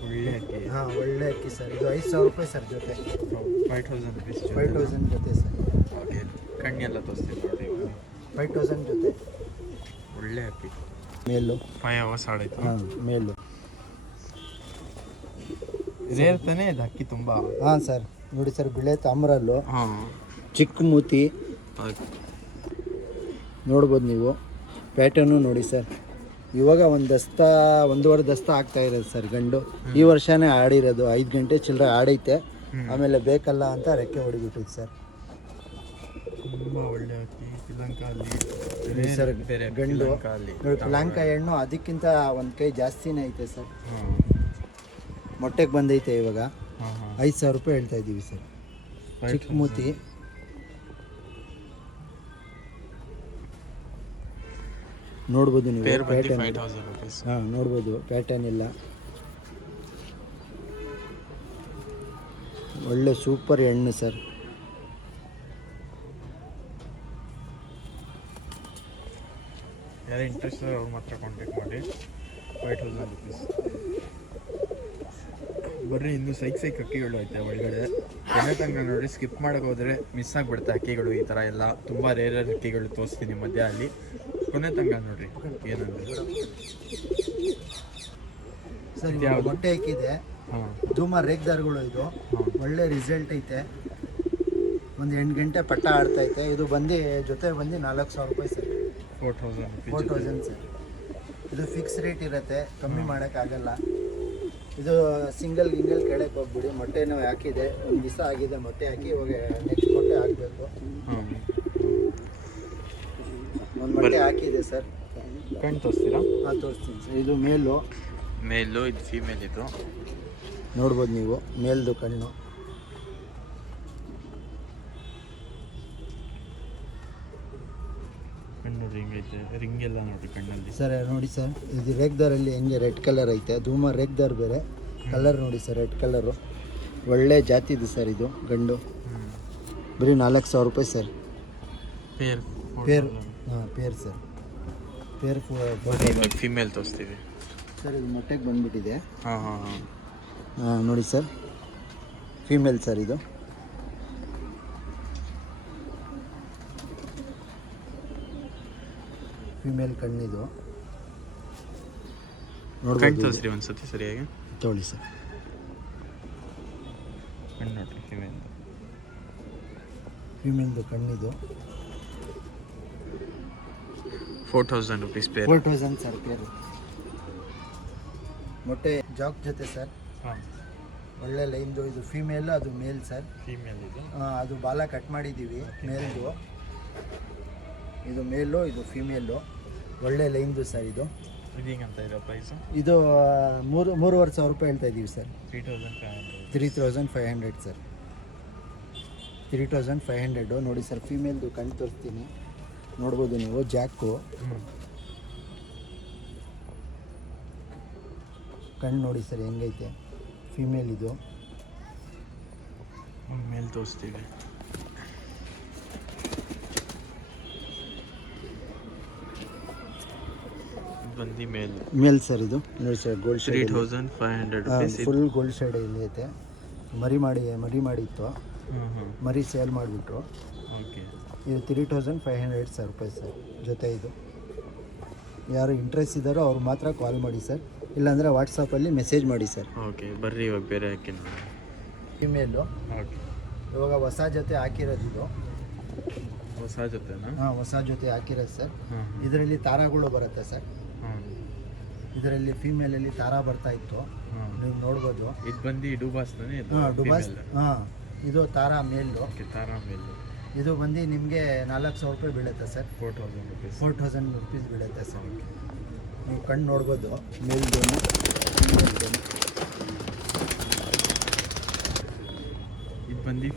ಒಳ್ಳೆ ಅಕ್ಕಿ. ಹಾಂ, ಒಳ್ಳೆ ಅಕ್ಕಿ ಸರ್. ಇದು 5,000 ರೂಪಾಯಿ ಸರ್ ಜೊತೆ. 5,000 rupees. 5,000 ಜೊತೆ ಸರ್. ಓಕೆ, ಕಣ್ಣೆಲ್ಲ ತೋರಿಸ್ತೀನಿ ನೋಡಿ. 5,000 ಜೊತೆ. ಒಳ್ಳೆ ಅಕ್ಕಿ. ಮೇಲು 5 hours ಆಡಾಯ್ತು. ಹಾಂ, ಮೇಲು ರೇರ್ ತಾನೇ ಇದು ಅಕ್ಕಿ ತುಂಬ. ಹಾಂ ಸರ್, ನೋಡಿ ಸರ್, ಬಿಳೆ ತಾಮ್ರಲ್ಲು. ಹಾಂ, ಚಿಕ್ಕ ಮೂತಿ ನೋಡ್ಬೋದು ನೀವು. ಪ್ಯಾಟರ್ನು ನೋಡಿ ಸರ್. ಇವಾಗ 1.5 ದಸ್ತ ಆಗ್ತಾ ಇರೋದು ಸರ್ ಗಂಡು. ಈ ವರ್ಷನೇ ಆಡಿರೋದು. 5 ಗಂಟೆ ಚಿಲ್ಲರೆ ಆಡೈತೆ. ಆಮೇಲೆ ಬೇಕಲ್ಲ ಅಂತ ರೆಕ್ಕೆ ಹೊಡಿಬಿಟ್ಟಿತ್ತು ಸರ್. ತುಂಬ ಒಳ್ಳೆ ಅಕ್ಕಿ. ಸರ್ ಗಂಡು ನೋಡಿ, ಪಿಲಾಂಕ ಹೆಣ್ಣು ಅದಕ್ಕಿಂತ 1 ಕೈ ಜಾಸ್ತಿನೇ ಐತೆ ಸರ್. ಮೊಟ್ಟೆಗೆ ಬಂದೈತೆ ಇವಾಗ. 5,000 ರೂಪಾಯಿ ಹೇಳ್ತಾ ಇದ್ದೀವಿ ಸರ್. ಚಿಕ್ಕ ಮೂತಿ. ನೋಡ್ಬೋದು ನೀವು ಪ್ಯಾಟರ್ನ್. ಹಾಂ, ನೋಡ್ಬೋದು ಪ್ಯಾಟರ್ನ್ ಎಲ್ಲ ಒಳ್ಳೆ ಸೂಪರ್ ಹೆಣ್ಣು ಸರ್. ಯಾರು ಇಂಟ್ರೆಸ್ಟ್ ಅವ್ರು ಮಾತ್ರ ಕಾಂಟ್ಯಾಕ್ಟ್ ಮಾಡಿ. 5,000 rupees. ಬರ್ರಿ, ಇನ್ನೂ ಸೈಕ್ ಅಕ್ಕಿಗಳು ಐತೆ ಒಳಗಡೆ. ಕೊನೆ ತನಕ ನೋಡಿ. ಸ್ಕಿಪ್ ಮಾಡೋಕೆ ಹೋದರೆ ಮಿಸ್ ಆಗಿಬಿಡುತ್ತೆ ಅಕ್ಕಿಗಳು. ಈ ಥರ ಎಲ್ಲ ತುಂಬ ರೇರ್ ಅಕ್ಕಿಗಳು ತೋರಿಸ್ತೀನಿ ಮಧ್ಯ ಅಲ್ಲಿ. ಕೊನೆ ತನಕ ನೋಡ್ರಿ ಏನಂದ್ರೆ ಸರ್. ಇದು ಮೊಟ್ಟೆ ಹಾಕಿದೆ. ಧೂಮ ರೇಗ್ದಾರ್ಗಳು. ಇದು ಒಳ್ಳೆ ರಿಸಲ್ಟ್ ಐತೆ. ಒಂದು 8 ಗಂಟೆ ಪಟ್ಟ ಆಡ್ತೈತೆ. ಇದು ಬಂದು ಜೊತೆ ಬಂದು 4,000 ರೂಪಾಯಿ ಸರ್. 4000 ಸರ್. ಇದು ಫಿಕ್ಸ್ ರೇಟ್ ಇರುತ್ತೆ, ಕಮ್ಮಿ ಮಾಡೋಕ್ಕಾಗಲ್ಲ. ಇದು ಸಿಂಗಲ್ ಕೆಳಗೆ ಹೋಗ್ಬಿಡಿ. ಮೊಟ್ಟೆನೂ ಹಾಕಿದೆ, ಒಂದು ದಿವಸ ಆಗಿದೆ ಮೊಟ್ಟೆ ಹಾಕಿ, ಇವಾಗ ನೆಕ್ಸ್ಟ್ ಮೊಟ್ಟೆ ಹಾಕಬೇಕು. ಒಂದು ಮೊಟ್ಟೆ ಹಾಕಿದೆ ಸರ್. ಕಣ್ಣು ತೋರಿಸ್ತೀರಾ? ಹಾಂ, ತೋರಿಸ್ತೀನಿ ಸರ್. ಇದು ಮೇಲು, ಇದು ಫೀಮೇಲ್. ಇದು ನೋಡ್ಬೋದು ನೀವು, ಮೇಲ್ದು ಕಣ್ಣು. ನೋಡಿ ಹೆಂಗೈತೆ, ರಿಂಗ್ ಎಲ್ಲ ನೋಡಿ ಕಣ್ಣಲ್ಲಿ ಸರ್. ನೋಡಿ ಸರ್, ಇದು ರೇಗ್ದಾರಲ್ಲಿ ಹೆಂಗೆ ರೆಡ್ ಕಲರ್ ಐತೆ, ಧೂಮ ರೇಗ್ದಾರ್ ಬೇರೆ ಕಲರ್ ನೋಡಿ ಸರ್, ರೆಡ್ ಕಲರು. ಒಳ್ಳೆ ಜಾತಿ ಇದೆ ಸರ್ ಇದು ಗಂಡು. ಬರೀ 4000 ರೂಪಾಯಿ ಸರ್. ಪೇರ್ ಹಾಂ, ಪೇರ್ ಸರ್. ಪೇರ್ ಫೀಮೇಲ್ ತೋರಿಸ್ತೀವಿ ಸರ್. ಇದು ಮೊಟ್ಟೆಗೆ ಬಂದ್ಬಿಟ್ಟಿದೆ. ಹಾಂ, ನೋಡಿ ಸರ್, ಫೀಮೇಲ್ ಸರ್ ಇದು. ಫಿಮೇಲ್ ಕಣ್ಣಿದು ನೋಡ್ಬೋದು. ತೋರಿಸ್ರಿ ಒಂದ್ಸತಿ ಸರಿಯಾಗಿ ತೋಳಿ ಸರ್. ಕಣ್ಣು ನೋಡ್ರಿ, ಫಿಮೇಲ್ದು ಕಣ್ಣಿದು. 4000 ರೂಪೀಸ್ ಪೇರ್. 4000 ಸರ್ ಪೇರು. ಮೊಟ್ಟೆ ಜಾಕ್ ಜೊತೆ ಸರ್. ಒಳ್ಳೆ ಲೈನ್ದು. ಇದು ಫಿಮೇಲ್, ಅದು ಮೇಲ್ ಸರ್. ಫೀಮೇಲ್ ಇದು. ಅದು ಬಾಲ ಕಟ್ ಮಾಡಿದ್ದೀವಿ ಮೇಲ್ದು. ಇದು ಮೇಲು, ಇದು ಫಿಮೇಲು. ಒಳ್ಳೆ ಲೈನ್ದು ಸರ್ ಇದು. ಅಂತ ಇದೆ ಪ್ರೈಸು. ಇದು 3,500 ರೂಪಾಯಿ ಹೇಳ್ತಾ ಇದ್ದೀವಿ ಸರ್. 3500 ಸರ್. 3500 ನೋಡಿ ಸರ್. ಫಿಮೇಲ್ದು ಕಣ್ಣು ತೋರಿಸ್ತೀನಿ, ನೋಡ್ಬೋದು ನೀವು. ಜಾಕು ಕಣ್ಣು ನೋಡಿ ಸರ್ ಹೆಂಗೈತೆ. ಫಿಮೇಲ್ ಇದು. ಮೇಲ್ ತೋರಿಸ್ತೀವಿ. ಬಂದು ಮೇಲ್ ಸರ್ ಇದು. ನೋಡಿ sir, gold shade. 3500 rupees. Full gold shade ಇಲ್ಲಿ ಐತೆ. ಮರಿ ಮಾಡಿತ್ತು, ಮರಿ ಸೇಲ್ ಮಾಡಿಬಿಟ್ರು. ಇದು 3500 ಸರ್ ರೂಪಾಯಿ ಸರ್ ಜೊತೆ. ಇದು ಯಾರು ಇಂಟ್ರೆಸ್ಟ್ ಇದ್ದಾರೋ ಅವ್ರು ಮಾತ್ರ ಕಾಲ್ ಮಾಡಿ ಸರ್, ಇಲ್ಲಾಂದರೆ ವಾಟ್ಸಪ್ಪಲ್ಲಿ ಮೆಸೇಜ್ ಮಾಡಿ ಸರ್. ಓಕೆ, ಬರ್ರಿ ಇವಾಗ ಬೇರೆ ಹಾಕಿ. ಫಿಮೇಲು. ಓಕೆ, ಇವಾಗ ಹೊಸ ಜೊತೆ ಹಾಕಿರೋದು ಇದು. ಹೊಸ ಜೊತೆನಾ? ಹಾಂ, ಹೊಸ ಜೊತೆ ಹಾಕಿರೋದು ಸರ್. ಇದರಲ್ಲಿ ತಾರಾಗಳು ಬರುತ್ತೆ ಸರ್. ಇದರಲ್ಲಿ ಫಿಮೇಲಲ್ಲಿ ತಾರಾ ಬರ್ತಾ ಇತ್ತು, ನೀವು ನೋಡ್ಬೋದು. ಇದು ಬಂದು ಡುಬಾಸ್. ಹಾಂ, ಡುಬಾಸ್. ಹಾಂ, ಇದು ತಾರಾ ಮೇಲು. ತಾರಾ ಮೇಲು. ಇದು ಬಂದು ನಿಮಗೆ 4000 ರೂಪಾಯಿ ಬೀಳುತ್ತೆ ಸರ್. 4000 ರೂಪೀಸ್. 4000 ರೂಪೀಸ್ ಬೀಳುತ್ತೆ ಸರ್. ನೀವು ಕಣ್ಣು ನೋಡ್ಬೋದು ಮೇಲ್ದು. ಇದು ಬಂದು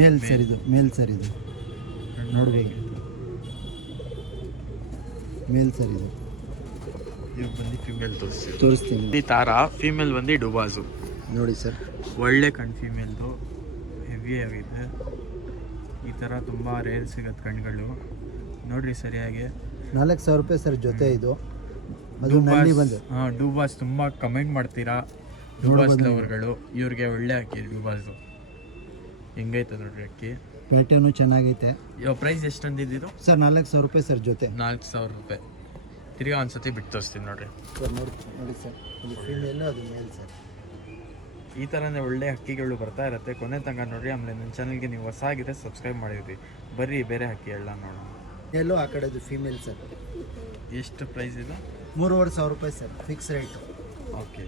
ಮೇಲ್ ಸರ್. ಇದು ಮೇಲ್ ಸರ್. ಇದು ನೋಡ್ಬೋದು, ಮೇಲ್ ಸರ್. ಇದು ಬಂದು ಫಿಮೇಲ್ ತೋರಿಸ್ತೀನಿ. ಈ ತಾರಾ ಫೀಮೇಲ್ ಬಂದು ಡುಬಾಸು ನೋಡಿ ಸರ್. ಒಳ್ಳೆ ಕಣ್ಣು ಫೀಮೇಲ್ದು, ಹೆವಿ ಆಗಿದೆ. ಈ ಥರ ತುಂಬ ರೇರ್ ಸಿಗುತ್ತೆ ಕಣ್ಗಳು. ನೋಡ್ರಿ ಸರಿಯಾಗಿ. 4000 ರೂಪಾಯಿ ಸರ್ ಜೊತೆ ಇದು. ಅದು ನಲ್ಲಿ ಬಂದು. ಹಾಂ, ಡುಬಾಸ್ ತುಂಬ ಕಮೆಂಟ್ ಮಾಡ್ತೀರಾ ಡುಬಾಸ್ ಲವರ್ಗಳು. ಇವ್ರಿಗೆ ಒಳ್ಳೆ ಅಕ್ಕಿ ಡುಬಾಸು. ಹೆಂಗೈತೆ ನೋಡ್ರಿ ಅಕ್ಕಿ. ಪ್ಯಾಟರ್ನು ಚೆನ್ನಾಗೈತೆ. ಇವಾಗ ಪ್ರೈಸ್ ಎಷ್ಟು ಅಂದಿದ್ದು ಸರ್? 4000 ರೂಪಾಯಿ ಸರ್ ಜೊತೆ. 4000 ರೂಪಾಯಿ. ತಿರ್ಗಾ ಒಂದ್ಸತಿ ಬಿಟ್ಟು ತೋರಿಸ್ತೀನಿ ನೋಡ್ರಿ ಸರ್. ನೋಡಿ ಸರ್, ಇದು ಫೀಮೇಲು, ಅದು ಮೇಲ್ ಸರ್. ಈ ಥರನೇ ಒಳ್ಳೆ ಹಕ್ಕಿಗಳು ಬರ್ತಾ ಇರುತ್ತೆ. ಕೊನೆ ತನಕ ನೋಡ್ರಿ. ಆಮೇಲೆ ನನ್ನ ಚಾನಲ್ಗೆ ನೀವು ಹೊಸ ಆಗಿದ್ರೆ ಸಬ್ಸ್ಕ್ರೈಬ್ ಮಾಡಿದ್ರಿ. ಬರ್ರಿ ಬೇರೆ ಹಕ್ಕಿ ಎಲ್ಲ ನೋಡೋಣ. ಮೇಲು, ಆ ಕಡೆದು ಫೀಮೇಲ್ ಸರ್. ಎಷ್ಟು ಪ್ರೈಸ್ ಇದು? 3500 ರೂಪಾಯಿ sir. Fix rate. Okay,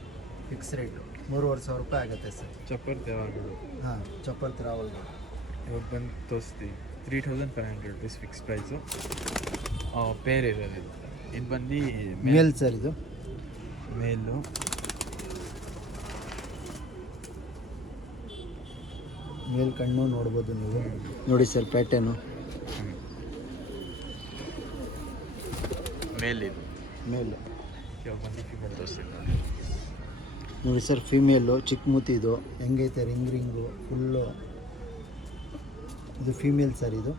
fix rate 3500 ರೂಪಾಯಿ ಆಗುತ್ತೆ ಸರ್. ಚಪ್ಪರ್ ದೇವಾಗಳು. ಹಾಂ, ಚಪ್ಪಲ್ ತಿರಾವಲ್ಗಳು. ಇವಾಗ ಬಂದು ತೋರಿಸ್ತೀವಿ. 3500 ರೂಪೀಸ್ ಫಿಕ್ಸ್ ಪ್ರೈಸು. ಪೇರ್ ಇರೋದು. ಇದು ಬಂದು ಮೇಲ್ ಸರ್. ಇದು ಮೇಲು. ಮೇಲ್ ಕಣ್ಣು ನೋಡ್ಬೋದು ನೀವು. ನೋಡಿ ಸರ್ ಪ್ಯಾಟರ್ನು. ಮೇಲಿದು ಮೇಲು. ಇವಾಗ ಬಂದು ಫೀಮೇಲ್ ತೋರಿಸ್ತೀನಿ ನೋಡಿ ಸರ್. ಫೀಮೇಲು, ಚಿಕ್ಕ ಮೂತಿ. ಇದು ಹೆಂಗೈತೆ, ರಿಂಗು ಫುಲ್ಲು. ಇದು ಫೀಮೇಲ್ ಸರ್. ಇದು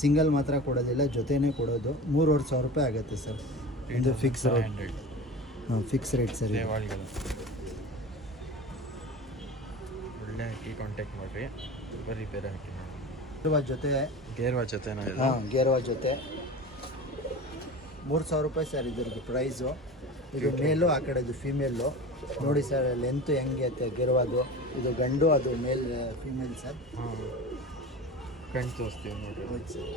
ಸಿಂಗಲ್ ಮಾತ್ರ ಕೊಡೋದಿಲ್ಲ, ಜೊತೆನೇ ಕೊಡೋದು. 3500 ರೂಪಾಯಿ ಆಗುತ್ತೆ ಸರ್. ಇದು ಫಿಕ್ಸ್ ರೇಟ್. ಹಾಂ, ಫಿಕ್ಸ್ ರೇಟ್ ಸರ್. ಒಳ್ಳೆ ಹಾಕಿ ಕಾಂಟ್ಯಾಕ್ಟ್ ಮಾಡಿರಿ. ಬರ್ರಿ ಬೇರೆ ಹಾಕಿ. ಗೇರ್ವಾ ಜೊತೆ. ಗೇರ್ವಾ ಜೊತೆನಾ? ಹಾಂ, ಗೇರ್ವಾ ಜೊತೆ. 3000 ರೂಪಾಯಿ ಸರ್ ಇದ್ರದ್ದು ಪ್ರೈಸು. ಇದು ಮೇಲು, ಆ ಕಡೆದು ಫೀಮೇಲು. ನೋಡಿ ಸರ್ ಲೆಂತ್ ಹೆಂಗೆ ಐತೆ ಗೆರವಾದು. ಇದು ಗಂಡು, ಅದು ಮೇಲ್ ಫೀಮೇಲ್ ಸರ್. ಹಾಂ, ಕಣ್ಣು ತೋರಿಸ್ತೀವಿ ನೋಡಿರಿ. ಸರ್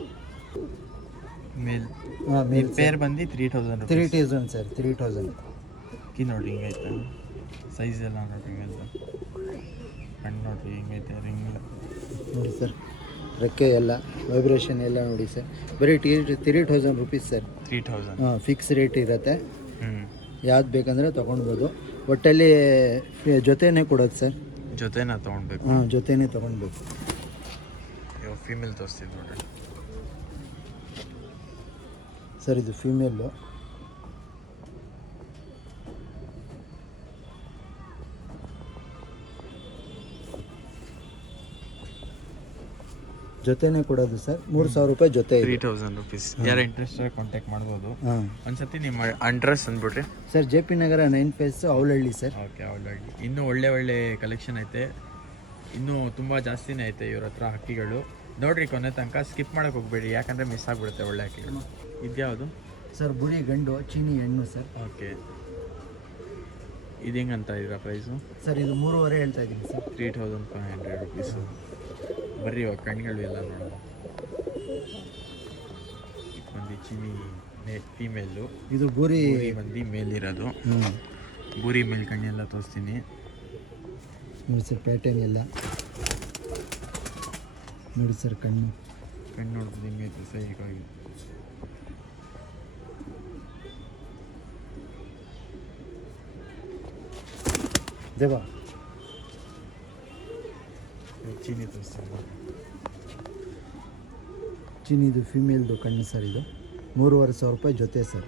ಮೇಲ್ ಹಾಂ ಮೇಲ್ ಪೇರ್ ಬಂದು 3000 ರುಪೀಸ್. 3000 ಸರ್ 3000. ಅಕ್ಕಿ ನೋಡ್ರಿ ಹಿಂಗೈತೆ, ಸೈಜ್ ಎಲ್ಲ ನೋಡ್ರಿ ಹಿಂಗೆಲ್ಲ, ಕಣ್ಣು ನೋಡ್ರಿ ಹಿಂಗೈತೆ, ರಿಂಗ್ ನೋಡಿ ಸರ್, ರೆಕ್ಕೆ ಎಲ್ಲ ವೈಬ್ರೇಷನ್ ಎಲ್ಲ ನೋಡಿ ಸರ್. ಬರೀ 3000 ರುಪೀಸ್ ಸರ್. 3000. ಹಾಂ ಫಿಕ್ಸ್ ರೇಟ್ ಇರುತ್ತೆ. ಹ್ಞೂ ಯಾವ್ದು ಬೇಕಂದರೆ ತೊಗೊಳ್ಬೋದು. ಒಟ್ಟಲ್ಲಿ ಜೊತೆನೇ ಕೊಡೋದು ಸರ್. ಜೊತೆನ ತೊಗೊಳ್ಬೇಕು. ಹಾಂ ಜೊತೆನೇ ತೊಗೊಳ್ಬೇಕು. ಇವಾಗ ಫೀಮೇಲ್ ತೋರಿಸ್ತೀವಿ ನೋಡ್ರಿ ಸರ್, ಇದು ಫೀಮೇಲು. ಜೊತೆನೇ ಕೊಡೋದು ಸರ್. 3000 ರೂಪಾಯಿ ಜೊತೆ ಇದೆ. 3000 ರುಪೀಸ್. ಯಾರು ಇಂಟ್ರೆಸ್ಟ್ ಕಾಂಟ್ಯಾಕ್ಟ್ ಮಾಡ್ಬೋದು. ಹಾಂ ಒಂದ್ಸತಿ ನಿಮ್ಮ ಅಡ್ರೆಸ್ ಅಂದ್ಬಿಟ್ರಿ. ಸರ್, JP ನಗರ 9 ಫೇಸ್ ಅವಲಹಳ್ಳಿ ಸರ್. ಓಕೆ, ಅವಳಾಗಿ ಇನ್ನೂ ಒಳ್ಳೆ ಕಲೆಕ್ಷನ್ ಐತೆ, ಇನ್ನೂ ತುಂಬ ಜಾಸ್ತಿನೇ ಐತೆ ಇವ್ರ ಹತ್ರ ಹಕ್ಕಿಗಳು. ನೋಡ್ರಿ ಕೊನೆ ತನಕ, ಸ್ಕಿಪ್ ಮಾಡೋಕೆ ಹೋಗ್ಬೇಡಿ, ಯಾಕಂದರೆ ಮಿಸ್ ಆಗಿಬಿಡುತ್ತೆ ಒಳ್ಳೆ ಹಕ್ಕಿಗಳು. ಇದ್ಯಾವುದು ಸರ್? ಬುರಿ ಗಂಡು, ಚೀನಿ ಹೆಣ್ಣು ಸರ್. ಓಕೆ, ಇದು ಹೆಂಗಂತ ಇದ್ದೀರಾ ಪ್ರೈಸು? ಸರ್, ಇದು 3.5 ಹೇಳ್ತಾ ಇದ್ದೀನಿ ಸರ್. 3500 ರುಪೀಸು. ಬರ್ರಿ ಇವಾಗ ಕಣ್ಗಳು ಎಲ್ಲ ನೋಡೋಣ. ಒಂದು ಚೀನಿ ಫೀಮೇಲು, ಇದು ಬುರಿ ಬಂದು ಮೇಲಿರೋದು. ಹ್ಞೂ ಬೂರಿ ಮೇಲೆ ಕಣ್ಣೆಲ್ಲ ತೋರಿಸ್ತೀನಿ ನೋಡಿ ಸರ್. ಪ್ಯಾಟರ್ನ್ ಎಲ್ಲ ನೋಡಿ ಸರ್. ಕಣ್ಣು ನೋಡ್ಬೋದು ಹಿಂಗೈತೆ ಸೈಕಾಗಿ. ದೇವಾ ಚೀನಿ ತೋರಿಸ್ತೀನಿ. ಚೀನಿದು ಫಿಮೇಲ್ದು ಕಣ್ಣು ಸರ್. ಇದು 3500 ರೂಪಾಯಿ ಜೊತೆ ಸರ್.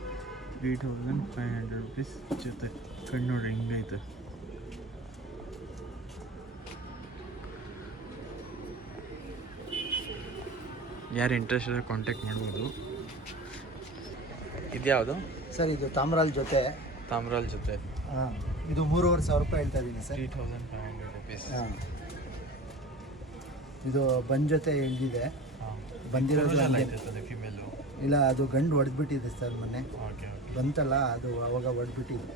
3500 ರುಪೀಸ್ ಜೊತೆ. ಕಣ್ಣು ನೋಡ್ರಿ ಹಿಂಗೈತೆ. ಯಾರು ಇಂಟ್ರೆಸ್ಟ್ ಇದ್ರೆ ಕಾಂಟ್ಯಾಕ್ಟ್ ಮಾಡ್ಬೋದು. ಇದ್ಯಾವುದು ಸರ್? ಇದು ತಾಮ್ರಾಲ್ ಜೊತೆ. ತಾಮ್ರಾಲ್ ಜೊತೆ. ಹಾಂ, ಇದು 3500 ರೂಪಾಯಿ ಹೇಳ್ತಾ ಇದ್ದೀನಿ ಸರ್. 3500 ರುಪೀಸ್. ಹಾಂ, ಇದು ಬಂದ್ ಜೊತೆ ಎಳ್ದಿದೆ. ಬಂದಿರೋದು ಫಿಮೇಲು. ಇಲ್ಲ, ಅದು ಗಂಡು ಹೊಡೆದ್ಬಿಟ್ಟಿದೆ ಸರ್ ಮೊನ್ನೆ. ಓಕೆ, ಬಂತಲ್ಲ, ಅದು ಅವಾಗ ಹೊಡೆದ್ಬಿಟ್ಟಿದೆ.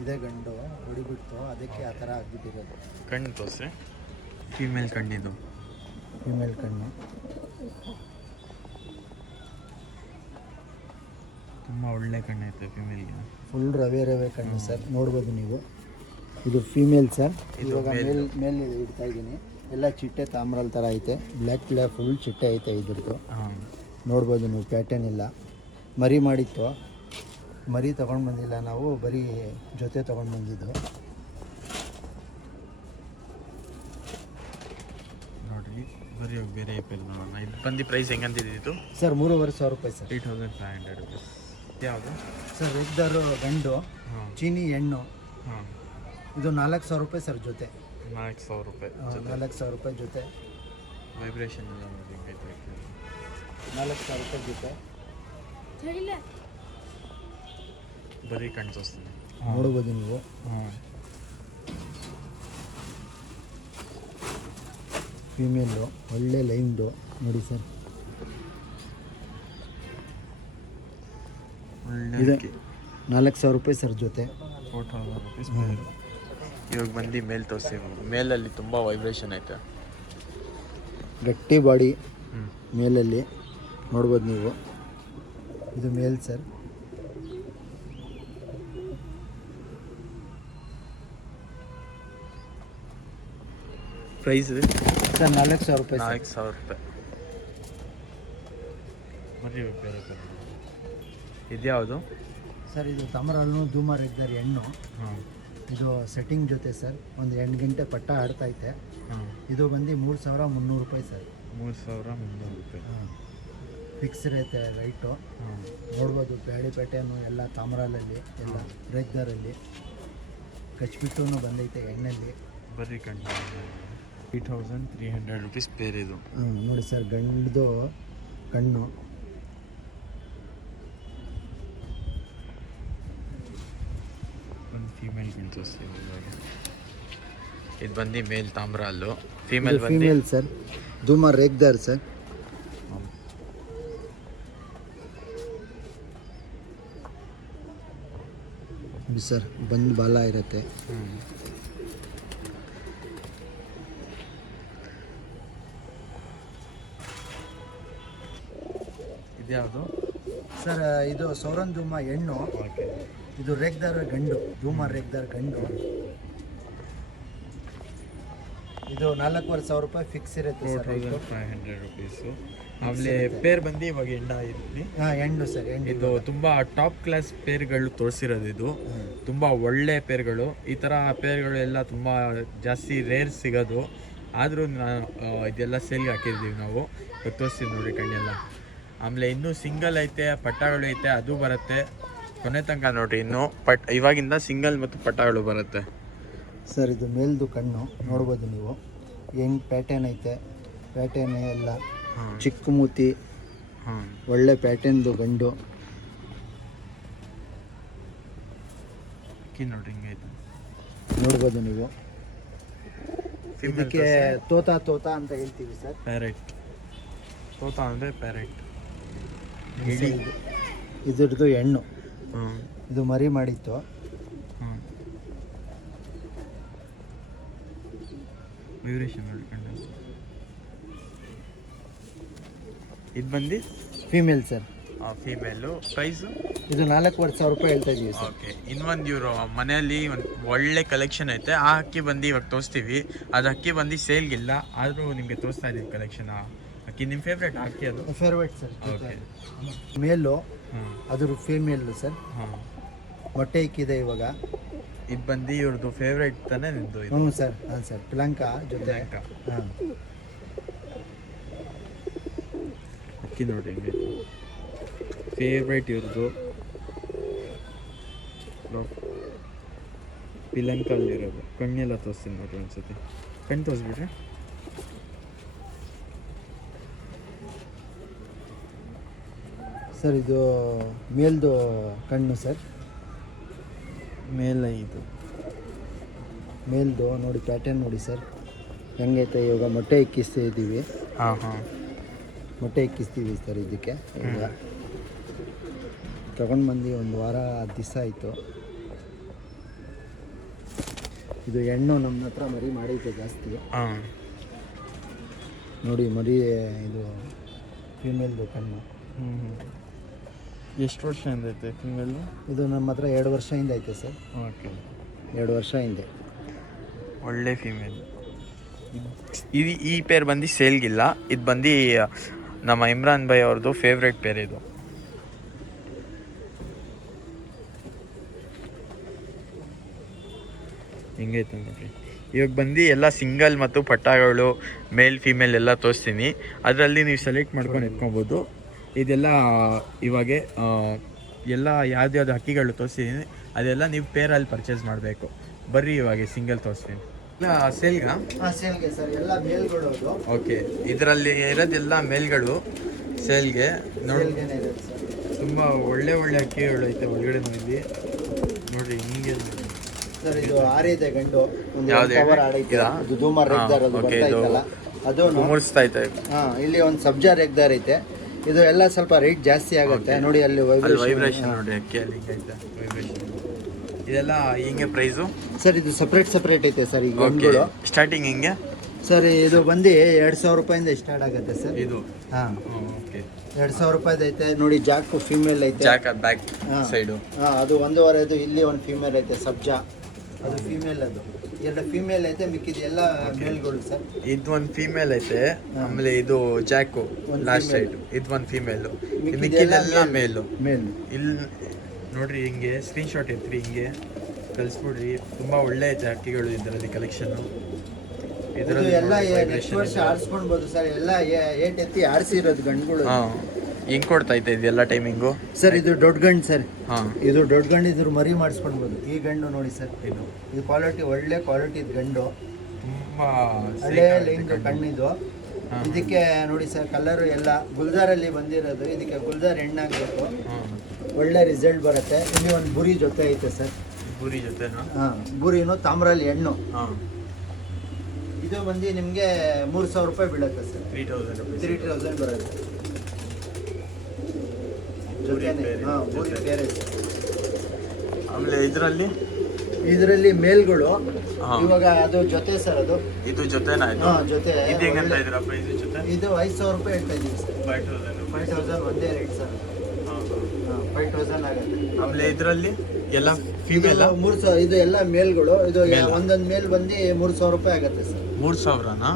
ಇದೇ ಗಂಡು ಹೊಡಿಬಿಡ್ತು, ಅದಕ್ಕೆ ಆ ಥರ ಆಗಿಬಿಟ್ಟಿರೋದು. ಕಣ್ಣು ತೋರಿಸ್ರಿ. ಫಿಮೇಲ್ ಕಣ್ಣಿದು. ಫಿಮೇಲ್ ಕಣ್ಣು ತುಂಬ ಒಳ್ಳೆ ಕಣ್ಣು ಐತೆ ಫಿಮೇಲ್ಗೆ. ಫುಲ್ ರವೆ ಕಣ್ಣು ಸರ್. ನೋಡ್ಬೋದು ನೀವು. ಇದು ಫಿಮೇಲ್ ಸರ್. ಇದು ಇವಾಗ ಮೇಲೆ ಇಡ್ತಾ ಇದ್ದೀನಿ. ಎಲ್ಲ ಚಿಟ್ಟೆ ತಾಮ್ರಾಲ್ ಥರ ಐತೆ. ಬ್ಲ್ಯಾಕ್ ಫುಲ್ ಚಿಟ್ಟೆ ಐತೆ ಇದ್ರದ್ದು. ಹಾಂ, ನೋಡ್ಬೋದು ನೀವು. ಪ್ಯಾಟರ್ನ್ ಇಲ್ಲ. ಮರಿ ಮಾಡಿತ್ತು, ಮರಿ ತೊಗೊಂಡು ಬಂದಿಲ್ಲ ನಾವು, ಬರೀ ಜೊತೆ ತೊಗೊಂಡು ಬಂದಿದ್ದು. ನೋಡ್ರಿ ಬರೀ ಬೇರೆ ಪೆಲ್ ನೋಡೋಣ. ಇದು ಬಂದು ಪ್ರೈಸ್ ಹೆಂಗಂತಿದ್ದು ಸರ್? 3500 ರೂಪಾಯಿ ಸರ್. 3500 ರುಪೀಸ್. ಯಾವುದು ಸರ್? ರೆಗ್ದಾರು ಗಂಡು, ಹಾಂ ಚೀನಿ ಹೆಣ್ಣು. ಹಾಂ, ಇದು 4000 ರೂಪಾಯಿ ಸರ್ ಜೊತೆ. 4000 ರೂಪಾಯಿ. 4000 ರೂಪಾಯಿ ಜೊತೆ. ವೈಬ್ರೇಷನ್ ಎಲ್ಲ ನೋಡಿ ಹಿಂಗೈತೆ. 4000 ರೂಪಾಯಿ ಜೊತೆ. ಬರೀ ಕಣ್ಣು ತೋರಿಸ್ತೀನಿ. ನೋಡ್ಬೋದು ನೀವು. ಹಾಂ, ಫಿಮೇಲು ಒಳ್ಳೆ ಲೈನ್ದು ನೋಡಿ ಸರ್. ಒಳ್ಳೆ ಇದೆ 4000 ರೂಪಾಯಿ ಸರ್ ಜೊತೆ. 4000 ರುಪೀಸ್. ಇವಾಗ ಬಂದು ಮೇಲ್ ತೋರಿಸ್ತೀವಿ. ಮೇಲಲ್ಲಿ ತುಂಬ ವೈಬ್ರೇಷನ್ ಐತೆ. ಗಟ್ಟಿ ಬಾಡಿ ಹ್ಞೂ, ಮೇಲಲ್ಲಿ ನೋಡ್ಬೋದು ನೀವು. ಇದು ಮೇಲ್ ಸರ್. ಪ್ರೈಸ್ ಸರ್ 4000 ರೂಪಾಯಿ ಸರ್. 4000 ರೂಪಾಯಿ. ಬರೀ ಬೇರೆ ಬೇರೆ. ಇದ್ಯಾವುದು ಸರ್? ಇದು ತಾಮ್ರಾಲ್ನು ಧೂಮ ರೆಗ್ದಾರ್ ಹೆಣ್ಣು. ಹಾಂ, ಇದು ಸೆಟ್ಟಿಂಗ್ ಜೊತೆ ಸರ್. ಒಂದು 8 ಗಂಟೆ ಪಟ್ಟ ಆಡ್ತೈತೆ. ಹಾಂ, ಇದು ಬಂದು 3300 ರೂಪಾಯಿ ಸರ್. 3300 ರೂಪಾಯಿ. ಹಾಂ, ಫಿಕ್ಸ್ ಐತೆ ರೈಟು. ಹಾಂ, ನೋಡ್ಬೋದು. ಪ್ಯಾಟರ್ನು ಎಲ್ಲ ತಾಮ್ರಾಲಲ್ಲಿ, ಎಲ್ಲ ರೆಗ್ದಾರಲ್ಲಿ. ಕಚ್ಬಿಟ್ಟು ಬಂದೈತೆ ಎಣ್ಣೆಲ್ಲಿ. ಬರೀ ಕಣ್ಣು 3300 ರುಪೀಸ್ ಪೇರ್ ಇದು. ನೋಡಿ ಸರ್, ಗಂಡು ಕಣ್ಣು. ಒಂದು ಫೀಮೇಲ್ ಕಣ್ಣು ತೋರಿಸ್ತೀವಿ ಇವಾಗ. ಇದು ಬಂದು ಮೇಲ್ ತಾಮ್ರ ಅಲ್ಲು. ಫೀಮೇಲ್ ಬಂದು ಫೀಮೇಲ್ ಸರ್. ಧೂಮ ರೇಗ್ದಾರ್ ಸರ್. ಸರ್ ಬಂದು ಬಾಲ ಇರುತ್ತೆ. ಇದ್ಯಾವುದು? ಸರ್ ಇದು ಸೌರನ್ ಧೂಮ ಹೆಣ್ಣು, ಓಕೆ. ಇದು ರೇಗ್ದಾರ್ ಗಂಡು, ಧೂಮ ರೇಗ್ದಾರ್ ಗಂಡು. ಇದು 4,500 ರೂಪಾಯಿ ಫಿಕ್ಸ್ ಇರುತ್ತೆ ಸರ್. 4500 ರುಪೀಸು. ಆಮೇಲೆ ಪೇರ್ ಬಂದು ಇವಾಗ ಹೆಣ್ಣು ಸರ್. ಇದು ತುಂಬ ಟಾಪ್ ಕ್ಲಾಸ್ ಪೇರ್ಗಳು ತೋರಿಸಿರೋದು. ಇದು ತುಂಬ ಒಳ್ಳೆ ಪೇರ್ಗಳು. ಈ ಥರ ಪೇರ್ಗಳು ಎಲ್ಲ ತುಂಬ ಜಾಸ್ತಿ ರೇರ್ ಸಿಗೋದು. ಆದರೂ ಇದೆಲ್ಲ ಸೇಲ್ಗೆ ಹಾಕಿದ್ದೀವಿ ನಾವು. ತೋರಿಸ್ತೀವಿ ನೋಡಿ ಕಣ್ಣೆಲ್ಲ. ಆಮೇಲೆ ಇನ್ನೂ ಸಿಂಗಲ್ ಐತೆ, ಪಟ್ಟಗಳು ಐತೆ, ಅದು ಬರುತ್ತೆ ಕೊನೆ ತನಕ ನೋಡಿರಿ. ಇನ್ನು ಇವಾಗಿಂದ ಸಿಂಗಲ್ ಮತ್ತು ಪಟ್ಟಗಳು ಬರುತ್ತೆ ಸರ್. ಇದು ಮೇಲ್ದು ಕಣ್ಣು ನೋಡ್ಬೋದು ನೀವು, ಹೆಂಗ್ ಪ್ಯಾಟರ್ನ್ ಐತೆ. ಪ್ಯಾಟರ್ನ್ ಎಲ್ಲ ಚಿಕ್ಕ ಮೂತಿ, ಒಳ್ಳೆ ಪ್ಯಾಟರ್ನ್ದು ಗಂಡು ನೋಡ್ರಿ ಹಿಂಗೈತೆ ನೋಡ್ಬೋದು ನೀವು. ಇದಕ್ಕೆ ತೋತಾ ಅಂತ ಹೇಳ್ತೀವಿ ಸರ್. ಪ್ಯಾರೆಟ್ ತೋತಾ ಅಂದರೆ ಪ್ಯಾರೆಟ್. ಇದ್ರದ್ದು ಹೆಣ್ಣು. ಇದು ಮರಿ ಮಾಡಿತ್ತು. ಇದು ಬಂದು ಫೀಮೇಲ್ ಸರ್. ಫೀಮೇಲು. ಪ್ರೈಸು ಇದು 4,500 ರೂಪಾಯಿ ಹೇಳ್ತಾ ಇದೀವಿ ಸರ್. ಓಕೆ. ಇನ್ನೊಂದು ಇವರು ಮನೆಯಲ್ಲಿ ಒಂದು ಒಳ್ಳೆ ಕಲೆಕ್ಷನ್ ಐತೆ. ಆ ಅಕ್ಕಿ ಬಂದು ಇವಾಗ ತೋರಿಸ್ತೀವಿ. ಅದು ಅಕ್ಕಿ ಬಂದು ಸೇಲ್ಗಿಲ್ಲ, ಆದರೂ ನಿಮಗೆ ತೋರಿಸ್ತಾ ಇದ್ದೀವಿ ಕಲೆಕ್ಷನ್. ಅಕ್ಕಿ ನಿಮ್ಮ ಫೇವ್ರೇಟ್ ಅಕ್ಕಿ? ಅದು ಫೇವ್ರೇಟ್ ಸರ್. ಓಕೆ. ಮೇಲು, ಅದ್ರ ಫೀಮೇಲು ಸರ್. ಮೊಟ್ಟೆ ಇಕ್ಕಿದೆ ಇವಾಗ. ಇದು ಬಂದು ಇವ್ರದ್ದು ಫೇವ್ರೇಟ್ ತಾನೇ ನಿಮ್ಮದು? ಹ್ಞೂ ಸರ್. ಹಾಂ ಸರ್. ಪಿಲಂಕ ಜೊತೆ. ಹಾಂ. ಅಕ್ಕಿ ನೋಡಿ ಹಿಂಗೆ ಫೇವ್ರೇಟ್ ಇವ್ರದ್ದು. ಪಿಲಂಕಲ್ಲಿರೋದು. ಕಣ್ಣೆಲ್ಲ ತೋರಿಸ್ತೀನಿ ನೋಡ್ರಿ ಒಂದ್ಸತಿ. ಕಣ್ಣು ತೋರಿಸ್ಬಿಟ್ರೆ ಸರ್. ಇದು ಮೇಲ್ದು ಕಣ್ಣು ಸರ್. ಮೇಲೆ ಇದು ಮೇಲ್ದು ನೋಡಿ, ಪ್ಯಾಟರ್ನ್ ನೋಡಿ ಸರ್ ಹೆಂಗೈತೆ. ಇವಾಗ ಮೊಟ್ಟೆ ಇಕ್ಕಿಸ್ತಾ ಇದ್ದೀವಿ. ಮೊಟ್ಟೆ ಇಕ್ಕಿಸ್ತೀವಿ ಸರ್ ಇದಕ್ಕೆ. ಈಗ ತಗೊಂಡು ಬಂದು ಒಂದು ವಾರ 10 ದಿವಸ ಆಯಿತು. ಇದು ಹೆಣ್ಣು ನಮ್ಮ ಹತ್ರ ಮರಿ ಮಾಡೈತೆ ಜಾಸ್ತಿ ನೋಡಿ. ಮರಿ ಇದು ಫೀಮೇಲ್ದು ಕಣ್ಣು. ಎಷ್ಟು ವರ್ಷದಿಂದ ಐತೆ ಫೀಮೇಲು? ಇದು ನಮ್ಮ ಹತ್ರ 2 ವರ್ಷದಿಂದ ಐತೆ ಸರ್. ಓಕೆ. 2 ವರ್ಷ ಹಿಂದೆ. ಒಳ್ಳೆ ಫೀಮೇಲ್. ಈ ಪೇರ್ ಬಂದು ಸೇಲ್ಗಿಲ್ಲ. ಇದು ಬಂದು ನಮ್ಮ ಇಮ್ರಾನ್ ಭಾಯ್ ಅವ್ರದ್ದು ಫೇವ್ರೇಟ್ ಪೇರ್ ಇದು. ಹಿಂಗೈತೆ ನೋಡ್ರಿ. ಇವಾಗ ಬಂದು ಎಲ್ಲ ಸಿಂಗಲ್ ಮತ್ತು ಪಟ್ಟಗಳು ಮೇಲ್ ಫೀಮೇಲ್ ಎಲ್ಲ ತೋರಿಸ್ತೀನಿ. ಅದರಲ್ಲಿ ನೀವು ಸೆಲೆಕ್ಟ್ ಮಾಡ್ಕೊಂಡು ಎತ್ಕೊಬೋದು. ಇದೆಲ್ಲ ಇವಾಗ ಎಲ್ಲ ಯಾವ್ದು ಹಕ್ಕಿಗಳು ತೋರಿಸ್ತೀನಿ, ಅದೆಲ್ಲ ನೀವು ಪೇರಲ್ಲಿ ಪರ್ಚೇಸ್ ಮಾಡಬೇಕು. ಬರ್ರಿ ಇವಾಗ ಸಿಂಗಲ್ ತೋರಿಸ್ತೀನಿ. ಸೇಲ್ಗಾ? ಸೇಲ್ಗೆ ಸರ್. ಎಲ್ಲ ಮೇಲ್ಗಳು. ಓಕೆ. ಇದರಲ್ಲಿ ಇರೋದೆಲ್ಲ ಮೇಲ್ಗಳು ಸೇಲ್ಗೆ. ನೋಡಿ ತುಂಬ ಒಳ್ಳೆ ಹಕ್ಕಿಗಳು ಐತೆ ಒಳಗಡೆ ಇಲ್ಲಿ ನೋಡ್ರಿ. ಹಿಂಗೆ ಸರ್. ಇದು ಆರಿದೆ ಗಂಡು. ಯಾವ್ದು? ಇದು ಧೂಮ ರೇಗ್ದಾರ್ ಅದು ಬರ್ತಾಯ್ತಲ್ಲ, ಅದು ಮುರಿಸ್ತಾ ಐತೆ. ಇಲ್ಲಿ ಒಂದು ಸಬ್ಜಾ ರೇಗ್ದಾರ್ ಐತೆ. ಇದು ಎಲ್ಲ ಸ್ವಲ್ಪ ರೇಟ್ ಜಾಸ್ತಿ ಆಗುತ್ತೆ ನೋಡಿ. ಅಲ್ಲಿ ವೈಬ್ರೇಷನ್ ನೋಡಿ ಅಕ್ಕಿಯಲ್ಲಿ ಹಿಂಗೈತೆ ವೈಬ್ರೇಷನ್. ಇದೆಲ್ಲ ಹಿಂಗೆ ಪ್ರೈಸು ಸರ್? ಇದು ಸಪ್ರೇಟ್ ಐತೆ ಸರ್. ಈಗ ಸ್ಟಾರ್ಟಿಂಗ್ ಹಿಂಗೆ ಸರ್. ಇದು ಬಂದು 2,000 ರೂಪಾಯಿಂದ ಸ್ಟಾರ್ಟ್ ಆಗುತ್ತೆ ಸರ್. ಇದು ಹಾಂ. ಓಕೆ. 2,000 ರೂಪಾಯಿದು ಐತೆ ನೋಡಿ. ಜಾಕು ಫೀಮೇಲ್ ಐತೆ. Jack back side. ಅದು 1.5. ಇಲ್ಲಿ ಒಂದು ಫೀಮೇಲ್ ಐತೆ ಸಬ್ಜಾ, ಅದು ಫೀಮೇಲ್. ಅದು ಎಲ್ಲ ಫೀಮೇಲ್ ಐತೆ. ಮಿಕ್ಕಿದ ಎಲ್ಲ ಮೇಲ್ಗಳು ಸರ್. ಇದು ಒಂದು ಫೀಮೇಲ್ ಐತೆ. ಆಮೇಲೆ ಇದು ಜಾಕು ಲಾಸ್ಟ್ ಸೈಡ್. ಇದು ಒಂದು ಫೀಮೇಲು. ಮಿಕ್ಕಿದೆಲ್ಲ ಮೇಲು. ಇಲ್ಲಿ ನೋಡ್ರಿ ಹಿಂಗೆ ಸ್ಕ್ರೀನ್ ಶಾಟ್ ಎತ್ರಿ, ಹಿಂಗೆ ಕಳಿಸ್ಬಿಡ್ರಿ. ತುಂಬ ಒಳ್ಳೆ ಐತೆ ಹಕ್ಕಿಗಳು ಇದರಲ್ಲಿ ಕಲೆಕ್ಷನು. ಇದರಲ್ಲಿ ಎಲ್ಲ ನೆಕ್ಸ್ಟ್ ವರ್ಷ ಆರಿಸ್ಕೊಳ್ಬೋದು ಸರ್. ಎಲ್ಲ ಏಟ್ ಎತ್ತಿ ಆರಿಸಿರೋದು ಗಂಡುಗಳು. ಹೆಂಗೆ ಕೊಡ್ತೈತೆ ಇದೆಲ್ಲ ಟೈಮಿಂಗು ಸರ್? ಇದು ದೊಡ್ಡ ಗಂಡು ಸರ್. ಹಾಂ. ಇದು ದೊಡ್ಡ ಗಂಡು. ಇದ್ರ ಮರಿ ಮಾಡಿಸ್ಕೊಳ್ಬೋದು. ಈ ಗಂಡು ನೋಡಿ ಸರ್. ಇದು ಕ್ವಾಲಿಟಿ, ಒಳ್ಳೆ ಕ್ವಾಲಿಟಿ ಗಂಡು. ತುಂಬ ಒಳ್ಳೆ ಲೈನ್ ಕಣ್ಣಿದು. ಇದಕ್ಕೆ ನೋಡಿ ಸರ್, ಕಲರು ಎಲ್ಲ ಗುಲ್ದಾರಲ್ಲಿ ಬಂದಿರೋದು. ಇದಕ್ಕೆ ಗುಲ್ದಾರ್ ಹೆಣ್ಣಾಗಬೇಕು. ಒಳ್ಳೆ ರಿಸಲ್ಟ್ ಬರುತ್ತೆ. ಇಲ್ಲಿ ಒಂದು ಬುರಿ ಜೊತೆ ಐತೆ ಸರ್. ಬುರಿ ಜೊತೆನಾ? ಹಾಂ. ಬುರಿನು ತಾಮ್ರಲ್ಲಿ ಹೆಣ್ಣು. ಹಾಂ. ಇದು ಬಂದು ನಿಮಗೆ 3,000 ರೂಪಾಯಿ ಬೀಳುತ್ತೆ ಸರ್. 3,000 ಬರುತ್ತೆ. ಬೂರಿ ಬೇರೆ. ಆಮೇಲೆ ಇದರಲ್ಲಿ ಮೇಲ್ಗಳು ಇವಾಗ ಅದು ಜೊತೆ ಸರ್. ಅದು ಇದು ಜೊತೆನಾ? ಜೊತೆ. ಇದು ಹೆಂಗಂತ ಇದ್ದೀರಾ ಪ್ರೈಸ್ ಜೊತೆ? ಇದು 5,000 ರೂಪಾಯಿ ಹೇಳ್ತಾ ಇದ್ದೀವಿ ಸರ್. 5,000 5000 ಒಂದೇ ರೇಟ್ ಸರ್. 5000 ಆಗುತ್ತೆ. ಆಮೇಲೆ ಇದರಲ್ಲಿ ಎಲ್ಲ ಫೀಮೇಲ್ ಇದು 3000. ಇದು ಎಲ್ಲ ಮೇಲ್ಗಳು. ಇದು ಒಂದೊಂದು ಮೇಲ್ ಬಂದು 3000 ರೂಪಾಯಿ ಆಗುತ್ತೆ ಸರ್. 3000ನಾ?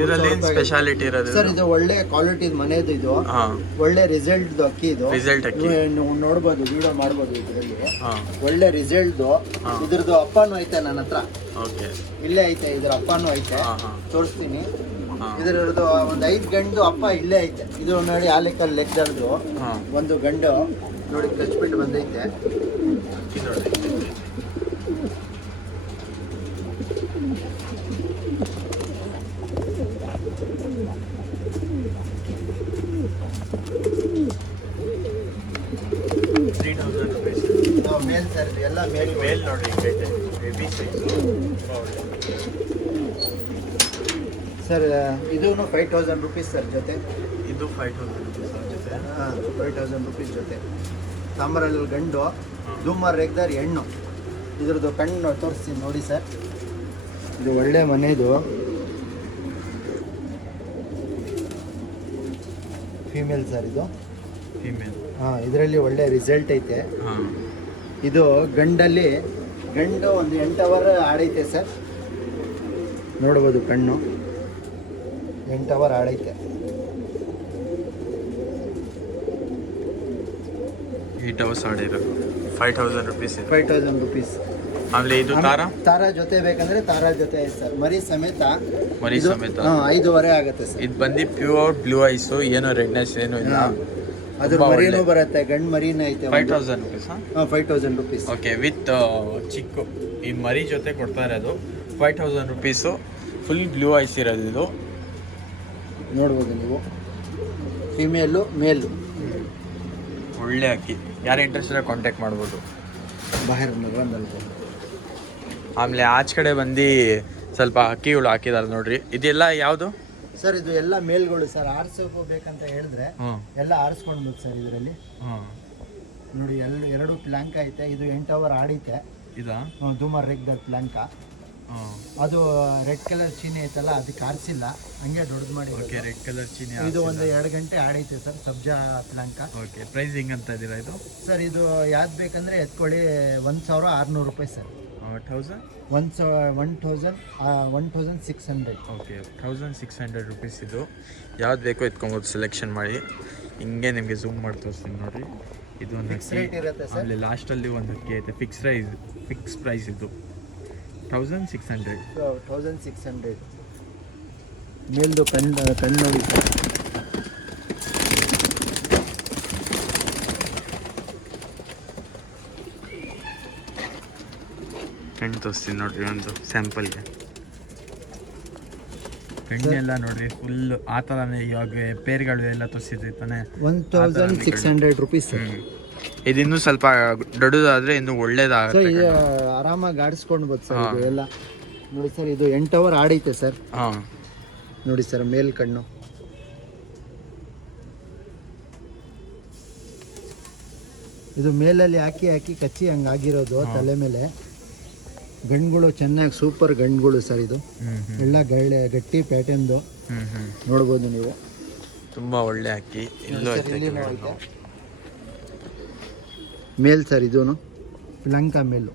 ಇದರಲ್ಲಿ ಏನು ಸ್ಪೆಷಾಲಿಟಿ ಇರೋದು ಸರ್? ಇದು ಒಳ್ಳೆ ಕ್ವಾಲಿಟಿ ಮನೆದು. ಇದು ಒಳ್ಳೆ ರಿಸಲ್ಟ್ ಅಕ್ಕಿ. ಇದು ರಿಸಲ್ಟ್ ಅಕ್ಕಿ ನೀವು ನೋಡ್ಬೋದು, ವಿಡಿಯೋ ಮಾಡ್ಬೋದು. ಇದರಲ್ಲಿ ಒಳ್ಳೆ ರಿಸಲ್ಟ್. ಇದ್ರದ್ದು ಅಪ್ಪನೂ ಐತೆ ನನ್ನ ಹತ್ರ. ಇಲ್ಲೇ ಐತೆ, ಇದ್ರ ಅಪ್ಪನೂ ಐತೆ, ತೋರಿಸ್ತೀನಿ. ಇದರದ್ದು ಒಂದು 5 ಗಂಡು ಅಪ್ಪ ಇಲ್ಲೇ ಐತೆ. ಇದು ನೋಡಿ ಆಲೆಕಲ್ ಲೆಕ್ಕದಲ್ದು ಒಂದು ಗಂಡು ನೋಡಿ ಕಚ್ಬಿಟ್ಟು ಬಂದೈತೆ. ಮೇಲ್ ಸರ್, ಇದು ಎಲ್ಲ ಮೇಲ್ ನೋಡಿ ಸರ್. ಇದೂ 5000 ರುಪೀಸ್ ಸರ್ ಜೊತೆ. ಇದು 5000 ರುಪೀಸ್ ಜೊತೆ. 5000 ರುಪೀಸ್ ಜೊತೆ. ತಾಮ್ರಲ್ಲಿ ಗಂಡು, ಧೂಮರ್ ರೇಗ್ದಾರ್ ಹೆಣ್ಣು. ಇದ್ರದ್ದು ಕಣ್ಣು ತೋರಿಸ್ತೀನಿ ನೋಡಿ ಸರ್. ಇದು ಒಳ್ಳೆ ಮನೆದು ಫೀಮೇಲ್ ಸರ್. ಇದು ಫೀಮೇಲ್. ಇದರಲ್ಲಿ ಒಳ್ಳೆ ರಿಸಲ್ಟ್ ಐತೆ. ಇದು ಗಂಡು ಒಂದು 8 ಅವರ್ ಆಡೈತೆ ಸರ್. ನೋಡ್ಬೋದು ಕಣ್ಣು 8 ಅವರ್ ಆಡೈತೆ. 8 ಅವರ್ಸ್ ಆಡಿರೋದು. 5000 ರುಪೀಸ್. 5000 ರುಪೀಸ್. ಆಮೇಲೆ ಇದು ತಾರಾ ಜೊತೆ ಬೇಕಂದ್ರೆ ತಾರಾ ಜೊತೆ ಐತೆ ಸರ್. ಮರಿ ಸಮೇತ 5 ಆಗುತ್ತೆ ಸರ್. ಇದು ಬಂದು ಪ್ಯೂರ್ ಬ್ಲೂ ಐಸ್, ಏನೋ ರೆಡ್ನೆಸ್ ಏನೂ ಇಲ್ಲ. ಅದ್ರ ಮರಿನೂ ಬರುತ್ತೆ, ಗಂಡು ಮರಿನೂ ಐತೆ. 5000 ರುಪೀಸ್. 5000 ರುಪೀಸ್. ಓಕೆ, ವಿತ್ ಚಿಕ್ಕ ಈ ಮರಿ ಜೊತೆ ಕೊಡ್ತಾ ಇರೋದು 5000 ರುಪೀಸು. ಫುಲ್ ಬ್ಲೂ ಐಸ್ ಇರೋದು. ಇದು ನೋಡ್ಬೋದು ನೀವು. ಫಿಮೇಲು ಮೇಲು ಒಳ್ಳೆ ಅಕ್ಕಿ. ಯಾರು ಇಂಟ್ರೆಸ್ಟ್ ಇರೋ ಕಾಂಟ್ಯಾಕ್ಟ್ ಮಾಡ್ಬೋದು. ಆಮೇಲೆ ಆಚೆ ಕಡೆ ಬಂದು ಸ್ವಲ್ಪ ಅಕ್ಕಿಗಳು ಹಾಕಿದ್ದಾರೆ ನೋಡ್ರಿ. ಇದೆಲ್ಲ ಯಾವುದು ಸರ್? ಇದು ಎಲ್ಲ ಮೇಲ್ಗಳು ಸರ್. ಆರಿಸ್ಕೋಬೇಕಂತ ಹೇಳಿದ್ರೆ ಎಲ್ಲ ಆರಿಸ್ಕೊಳ್ಬೇಕು ಸರ್. ಇದರಲ್ಲಿ ನೋಡಿ ಎರಡು ಪ್ಲಾಂಕ್ ಐತೆ. ಇದು 8 ಅವರ್ ಆಡೈತೆ. ಇದಾ ಧೂಮರ್ ರೆಗ್ದರ್ ಪ್ಲಾಂಕ. ಅದು ರೆಡ್ ಕಲರ್ ಚೀನಿ ಐತಲ್ಲ, ಅದಕ್ಕೆ ಆರಿಸಿಲ್ಲ, ಹಂಗೆ ದೊಡ್ಡದು ಮಾಡಿ. ಓಕೆ, ರೆಡ್ ಕಲರ್ ಚೀನಿ. ಇದು ಒಂದು 2 ಗಂಟೆ ಆಡೈತೆ ಸರ್, ಸಬ್ಜಾ ಪ್ಲಾಂಕ. ಓಕೆ, ಪ್ರೈಸ್ ಹೆಂಗೆ ಅಂತ ಇದ್ದೀರಾ ಇದು ಸರ್? ಇದು ಯಾವ್ದು ಬೇಕಂದ್ರೆ ಎತ್ಕೊಳ್ಳಿ. 1600 ರೂಪಾಯಿ ಸರ್. 1600. Okay, 1600 rupees. ಇದು ಯಾವ್ದು ಬೇಕೋ ಎತ್ಕೊಬೋದು, ಸೆಲೆಕ್ಷನ್ ಮಾಡಿ. ಹಿಂಗೆ ನಿಮಗೆ ಝೂಮ್ ಮಾಡಿ ತೋರಿಸ್ತೀನಿ ನೋಡಿರಿ. ಇದು ಒಂದು ರೇಟ್ ಇರುತ್ತೆ ಸರ್. ಅಲ್ಲಿ ಲಾಸ್ಟಲ್ಲಿ ಒಂದು ಅಕ್ಕಿ ಐತೆ, ಫಿಕ್ಸ್ ಪ್ರೈಸ್. ಇದು 1600. ಮೇಲ್ದು ಕಣ್ಣು ನೋಡಿ ಸರ್. ಕಣ್ಣು ತೋರಿಸ್ತೀನಿ ನೋಡ್ರಿ ಒಂದು ಸ್ಯಾಂಪಲ್ಗೆ. ಕಣ್ಣೆಲ್ಲ ನೋಡ್ರಿ ಫುಲ್ ಆ ಥರನೇ. ಇವಾಗ ಪೇರ್ಗಳು ಎಲ್ಲ ತೋರಿಸಿದ್ರಿ ತಾನೆ. 1600 ರುಪೀಸ್. ಇದಿನ್ನೂ ಸ್ವಲ್ಪ ದೊಡ್ಡದಾದ್ರೆ ಇನ್ನು ಒಳ್ಳೇದಾಗುತ್ತೆ. ಆರಾಮಾಗಿ ಆಡಿಸ್ಕೊಳ್ಬೋದು ಸರ್. ಇದು ಎಲ್ಲ ನೋಡಿ ಸರ್. ಇದು 8 ಅವರ್ ಆಡೈತೆ ಸರ್. ನೋಡಿ ಸರ್ ಮೇಲ್ ಕಣ್ಣು. ಇದು ಮೇಲಲ್ಲಿ ಹಾಕಿ ಕಚ್ಚಿ ಹಂಗಾಗಿರೋದು ತಲೆ ಮೇಲೆ. ಗಂಡುಗಳು ಚೆನ್ನಾಗಿ ಸೂಪರ್ ಗಂಡುಗಳು ಸರ್. ಇದು ಎಲ್ಲ ಗಟ್ಟಿ ಪ್ಯಾಟರ್ನ್ದು ನೋಡ್ಬೋದು ನೀವು. ತುಂಬಾ ಒಳ್ಳೆ ಅಕ್ಕಿ. ಇಲ್ಲೂ ಮೇಲ್ ಸರ್. ಇದೂನು ಲಂಕ ಮೇಲು.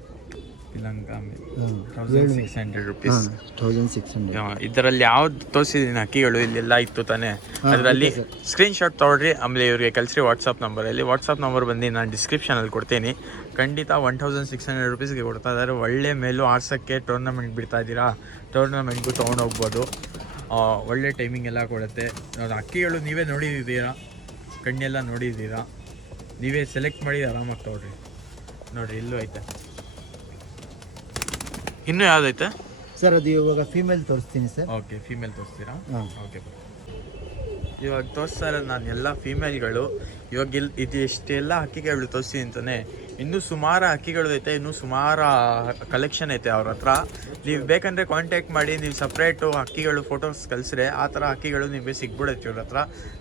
1600 ರುಪೀಸ್. 1600. ಇದರಲ್ಲಿ ಯಾವ್ದು ತೋರಿಸಿದೀನಿ ಅಕ್ಕಿಗಳು ಇಲ್ಲೆಲ್ಲ ಇತ್ತು ತಾನೆ, ಅದರಲ್ಲಿ ಸ್ಕ್ರೀನ್ ಶಾಟ್ ತೊಗೊಳ್ರಿ. ಆಮೇಲೆ ಇವ್ರಿಗೆ ಕಳಿಸ್ರಿ ವಾಟ್ಸಪ್ ನಂಬರಲ್ಲಿ. ವಾಟ್ಸಪ್ ನಂಬರ್ ಬಂದು ನಾನು ಡಿಸ್ಕ್ರಿಪ್ಷನಲ್ಲಿ ಕೊಡ್ತೀನಿ. ಖಂಡಿತ 1600 ರುಪೀಸ್ಗೆ ಕೊಡ್ತಾ ಇದ್ದಾರೆ. ಒಳ್ಳೆ ಮೇಲು ಆರ್ಸೋಕ್ಕೆ ಟೂರ್ನಮೆಂಟ್ ಬಿಡ್ತಾ ಇದ್ದೀರಾ, ಟೂರ್ನಮೆಂಟ್ಗೂ ತೊಗೊಂಡೋಗ್ಬೋದು. ಒಳ್ಳೆ ಟೈಮಿಂಗ್ ಎಲ್ಲ ಕೊಡುತ್ತೆ. ಅಕ್ಕಿಗಳು ನೀವೇ ನೋಡಿದ್ದೀರಾ, ಕಣ್ಣೆಲ್ಲ ನೋಡಿದ್ದೀರಾ, ನೀವೇ ಸೆಲೆಕ್ಟ್ ಮಾಡಿ ಆರಾಮಾಗಿ ತೊಗೊಳ್ರಿ. ನೋಡಿರಿ ಇಲ್ಲೂ ಐತೆ. ಇನ್ನೂ ಯಾವುದೈತೆ ಸರ್? ಅದು ಇವಾಗ ಫೀಮೇಲ್ ತೋರಿಸ್ತೀನಿ ಸರ್. ಓಕೆ, ಫೀಮೇಲ್ ತೋರಿಸ್ತೀರಾ? ಓಕೆ, ಇವಾಗ ತೋರಿಸ್ತಾ ಇರೋದು ನಾನು ಎಲ್ಲ ಫೀಮೇಲ್ಗಳು. ಇವಾಗ ಇದು ಎಷ್ಟೆಲ್ಲ ಹಕ್ಕಿಗಳು ತೋರಿಸಿ ಅಂತಾನೆ. ಇನ್ನೂ ಸುಮಾರು ಹಕ್ಕಿಗಳು ಐತೆ, ಇನ್ನೂ ಸುಮಾರು ಕಲೆಕ್ಷನ್ ಐತೆ ಅವ್ರ ಹತ್ರ. ನೀವು ಬೇಕಂದರೆ ಕಾಂಟ್ಯಾಕ್ಟ್ ಮಾಡಿ. ನೀವು ಸಪ್ರೇಟು ಹಕ್ಕಿಗಳು ಫೋಟೋಸ್ ಕಳಿಸ್ರೆ ಆ ಥರ ಹಕ್ಕಿಗಳು ನಿಮಗೆ ಸಿಗ್ಬಿಡುತ್ತೆ ಇವ್ರ ಹತ್ರ.